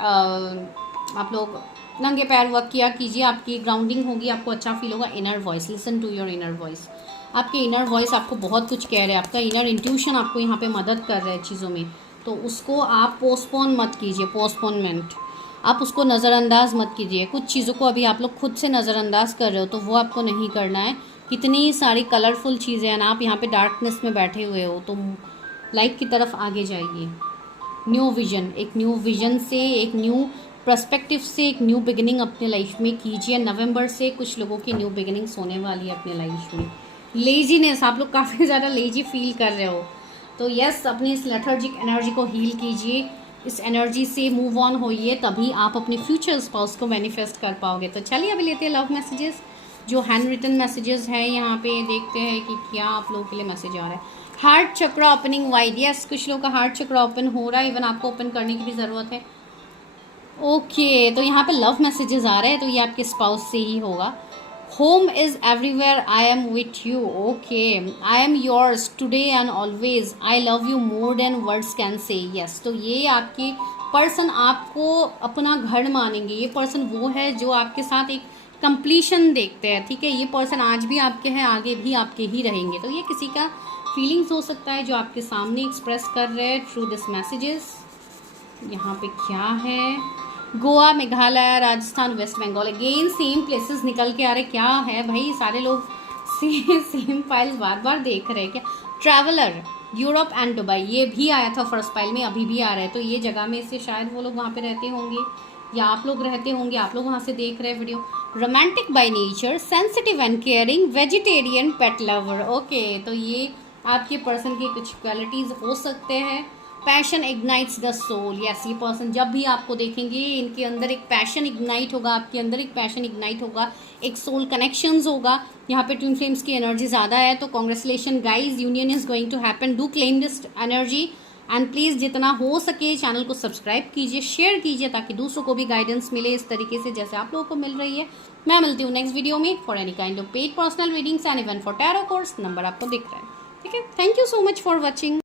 आप लोग नंगे पैर वर्क किया कीजिए, आपकी ग्राउंडिंग होगी, आपको अच्छा फील होगा। Inner voice, listen to your inner voice. आपके इनर वॉइस आपको बहुत कुछ कह रहे हैं, आपका इनर इंट्यूशन आपको यहाँ पे मदद कर रहा है चीज़ों में, तो उसको आप पोस्टपोन मत कीजिए। पोस्टपोनमेंट आप उसको नज़रअंदाज मत कीजिए। कुछ चीज़ों को अभी आप लोग खुद से नज़रअंदाज कर रहे हो तो वो आपको नहीं करना है। कितनी सारी कलरफुल चीज़ें हैं ना, आप यहाँ पे डार्कनेस में बैठे हुए हो, तो लाइट की तरफ आगे जाइए। न्यू विजन, एक न्यू विजन से, एक न्यू पर्सपेक्टिव से एक न्यू बिगिनिंग अपने लाइफ में कीजिए। नवंबर से कुछ लोगों की न्यू बिगिनिंग्स होने वाली है अपने लाइफ में। लेजीनेस, आप लोग काफ़ी ज़्यादा लेजी फील कर रहे हो, तो यस, अपनी इस लेथर्जिक एनर्जी को हील कीजिए, इस एनर्जी से मूव ऑन होइए, तभी आप अपने फ्यूचर स्पाउस को मैनिफेस्ट कर पाओगे। तो चलिए अभी लेते हैं लव मैसेजेस, जो हैंड रिटन मैसेजेस है यहाँ पे, देखते हैं कि क्या आप लोगों के लिए मैसेज आ रहा है। हार्ट चक्रा ओपनिंग वाइड, यस, कुछ लोगों का हार्ट चक्रा ओपन हो रहा है, इवन आपको ओपन करने की भी ज़रूरत है। ओके, तो यहाँ पे लव मैसेजेस आ रहे हैं, तो ये आपके स्पाउस से ही होगा। Home is everywhere, I am with you. Okay, I am yours today and always, I love you more than words can say. Yes, तो ये आपके पर्सन आपको अपना घर मानेंगे। ये पर्सन वो है जो आपके साथ एक कंप्लीशन देखते हैं, ठीक है। ये पर्सन आज भी आपके हैं, आगे भी आपके ही रहेंगे। तो ये किसी का फीलिंग्स हो सकता है जो आपके सामने एक्सप्रेस कर रहे हैं थ्रू दिस मैसेजेस। यहाँ पे क्या है, Goa, Meghalaya, Rajasthan, West Bengal, again same places निकल के आ रहे। क्या है भाई, सारे लोग सेम फाइल्स बार बार देख रहे हैं क्या। ट्रैवलर, यूरोप एंड दुबई, ये भी आया था फर्स्ट फाइल में, अभी भी आ रहा है। तो ये जगह में से शायद वो लोग वहाँ पे रहते होंगे या आप लोग रहते होंगे, आप लोग वहाँ से देख रहे हैं video. Romantic by nature, sensitive and caring, vegetarian, pet lover. Okay, तो ये आपके पर्सन की कुछ क्वालिटीज़ हो सकते हैं। Passion ignites the soul, yes, ये पर्सन जब भी आपको देखेंगे इनके अंदर एक पैशन इग्नाइट होगा, आपके अंदर एक पैशन इग्नाइट होगा, एक सोल कनेक्शंस होगा। यहाँ पे ट्विन फ्लेम्स की एनर्जी ज़्यादा है, तो congratulation guys, union is going to happen. Do claim this energy and please जितना हो सके चैनल को सब्सक्राइब कीजिए, शेयर कीजिए, ताकि दूसरों को भी गाइडेंस मिले इस तरीके से जैसे आप लोगों को मिल रही है। मैं मिलती हूँ नेक्स्ट वीडियो में for any kind of paid personal readings and even for tarot course. Number आपको दिख रहा है, ठीक है। Thank you so much for watching.